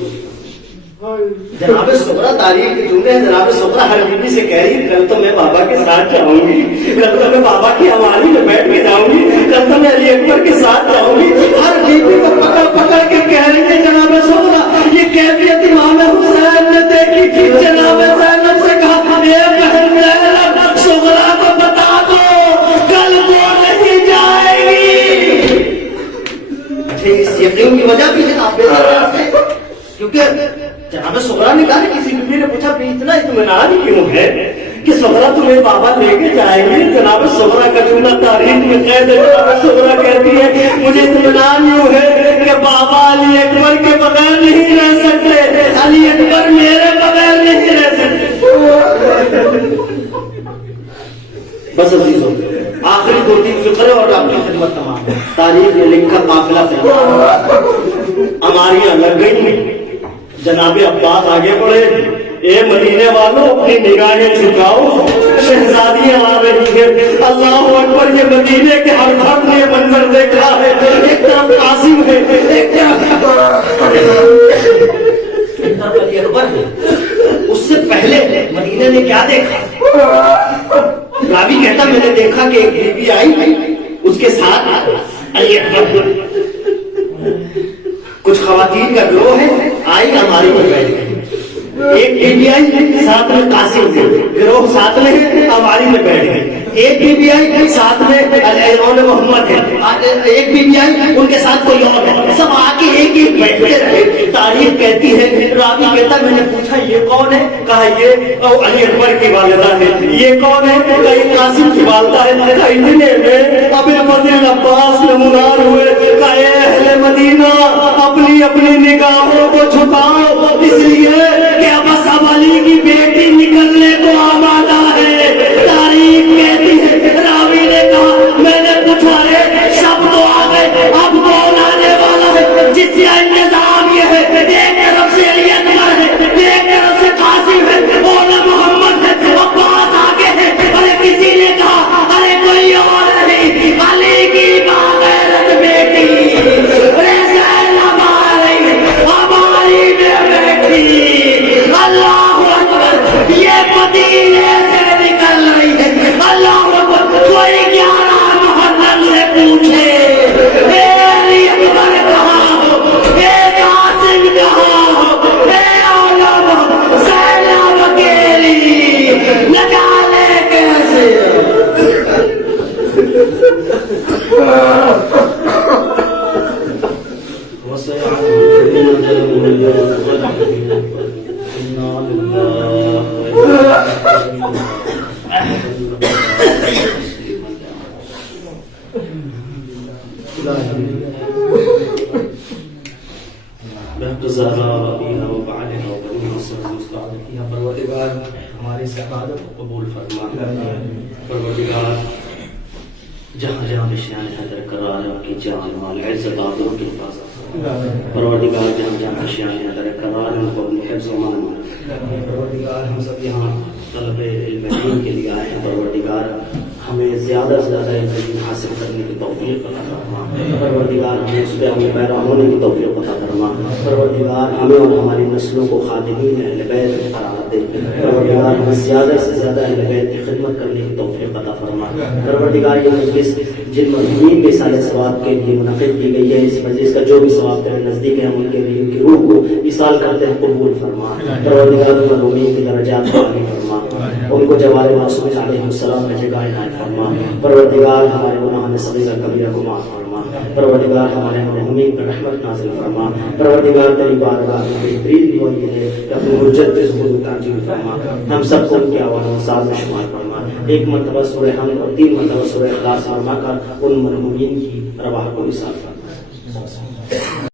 جناب صغرا تاریخ کے جملے ہیں، جناب صغرا ہر بیوی سے کہہ رہی کل تو میں بابا کے ساتھ جاؤں گی، کل تو میں بابا کی حوالی میں بیٹھ کے جاؤں گی، کل تو میں علی اکبر کے ساتھ جاؤں گی۔ ہر بیوی کو پکڑ پکڑ کے کہہ رہی ہے جناب صغرا یہ کیفیت امام حسین نے دیکھی تھی۔ جناب زینب سے کہا اے بہن زینب صغرا کو بتا دو کل وہ نہیں جائے گی۔ اچھا اس یقین کی وجہ بھی ہے آپ کیونکہ جناب صغرا نے کہا کسی بیوی نے پوچھا اتنا اطمینان کیوں ہے کہ صغرا تمہیں بابا لے کے جائیں گے؟ جناب صغرا کا جملہ تاریخ میں قید ہے، جناب صغرا کہتی ہے مجھے اطمینان یوں ہے کہ بابا علی اکبر کے بغیر نہیں رہ سکتے، علی اکبر میرے بغیر نہیں رہ سکتے۔ بس عزیزوں آخری 2-3 فقرے اور آپ کی خدمت تمام۔ تاریخ نے لکھا قافلہ اماریاں لگ گئی، جناب عباس آگے بڑھے، اے مدینے والوں اپنی نگاہیں جھکاؤ شہزادیاں آ رہی ہیں۔ اللہ اکبر، یہ مدینے کے ہر فرد نے یہ منظر دیکھا ہے، ایک طرف قاسم ہے ایک طرف علی اکبر ہے۔ اس سے پہلے مدینے نے کیا دیکھا؟ راوی کہتا میں نے دیکھا کہ ایک بیوی آئی، اس کے ساتھ علی اکبر، کچھ خواتین کا گروہ ہے، آئی ہماری میں بیٹھ گئی۔ ایک بی بی آئی ساتھ میں قاسم تھے، گروہ ساتھ میں ہے، اب علی میں بیٹھ گئے. ایک بی بی آئی ساتھ میں اول محمد ہے، ایک بی بی آئی ان کے ساتھ کوئی اور ہے، سب آ کے ایک ایک بیٹھتے رہے. تاریخ کہتی ہے، راوی کہتا ہے میں نے پوچھا یہ کون ہے؟ کہا یہ علی اکبر کی والدہ ہے. یہ کون ہے؟ کہا یہ قاسم کی والدہ ہے. کہا اتنے میں اب الفضل عباس نمونار ہوئے. کہا اے اہل مدینہ اپنی اپنی نگاہوں کو جھکاؤ، اس لیے کہ اب علی کی بیٹی نکلنے کو آمادہ ہے. تاریخ کہتی ہے، راوی نے کہا میں نے پوچھا ہے سب تو آ گئے، اب کون آنے والا ہے؟ جس کا انتظام یہ ہے، ایک طرف سے علی اکبر ہے، ایک طرف سے قاسم ہے، اولا محمد ہے، عباس آگے ہے. ارے کسی نے کہا ارے کوئی اور نہیں، علی کی باغیرت بیٹی زینب آ رہی ہے، اب علی میں بیٹھی. اللہ اکبر، یہ مدینے سے نکل رہی ہے. اللہ اکبر، کوئی 11 محرم سے پوچھے اے علی اکبر کہاں ہو، اے قاسم کہاں ہو، اے علم زینب اکیلی نکالے کیسے؟ پروردگار ہماری اس عبادت کو قبول فرما. پروردگار جہاں جہاں بشیان حیدر قرار ہے ان کی جان مال عزت آبرو کی حفاظت. پروردگار جہاں جہاں بشیان حیدر قرار ہے ان کو اپنے حفظ و امان میں. پروردگار ہم سب یہاں طلب علم دین کے لیے آئے ہیں. پروردگار ہمیں زیادہ سے زیادہ علم حاصل کرنے کی توفیق عطا فرما. پروردگار ہمیں اس پہ عمل پیرا ہونے کی توفیق عطا فرما. پروردگار ہمیں اور ہماری نسلوں کو خادمین اہل بیت میں قرار دے. پروردگار ہمیں زیادہ سے زیادہ اہل بیت کی خدمت کرنے کی توفیق عطا فرما. پروردگار یہ مجلس جن مرحومین کے سال ثواب کے لیے منعقد کی گئی ہے، اس مجلس کا جو بھی ثواب تیرے نزدیک ہے ہم ان کے لیے ان کی روح کو اصال کرتے ہیں قبول فرما. پروردگار مرحومین کے درجات عالی فرما، ان کو جوار معصومین علیہ السلام میں جگہ عنایت فرما. پروردگار ہمارے گناہ میں صغیرہ کبیرہ کو معاف فرما. پروردگار ہمارے مرحومین پر رحمت نازل فرما. پروردگار تیری بارگاہ میں بہترین دعا یہ ہے کہ اپنی حجت پہ ظہور و تعجیل فرما. ہم سب کو ان کے اعوان و ساز میں شمار فرما. ایک مرتبہ سورہ حمد اور 3 مرتبہ سورہ اخلاص فرما کر ان مرحومین کی رواح کو اصال فرما.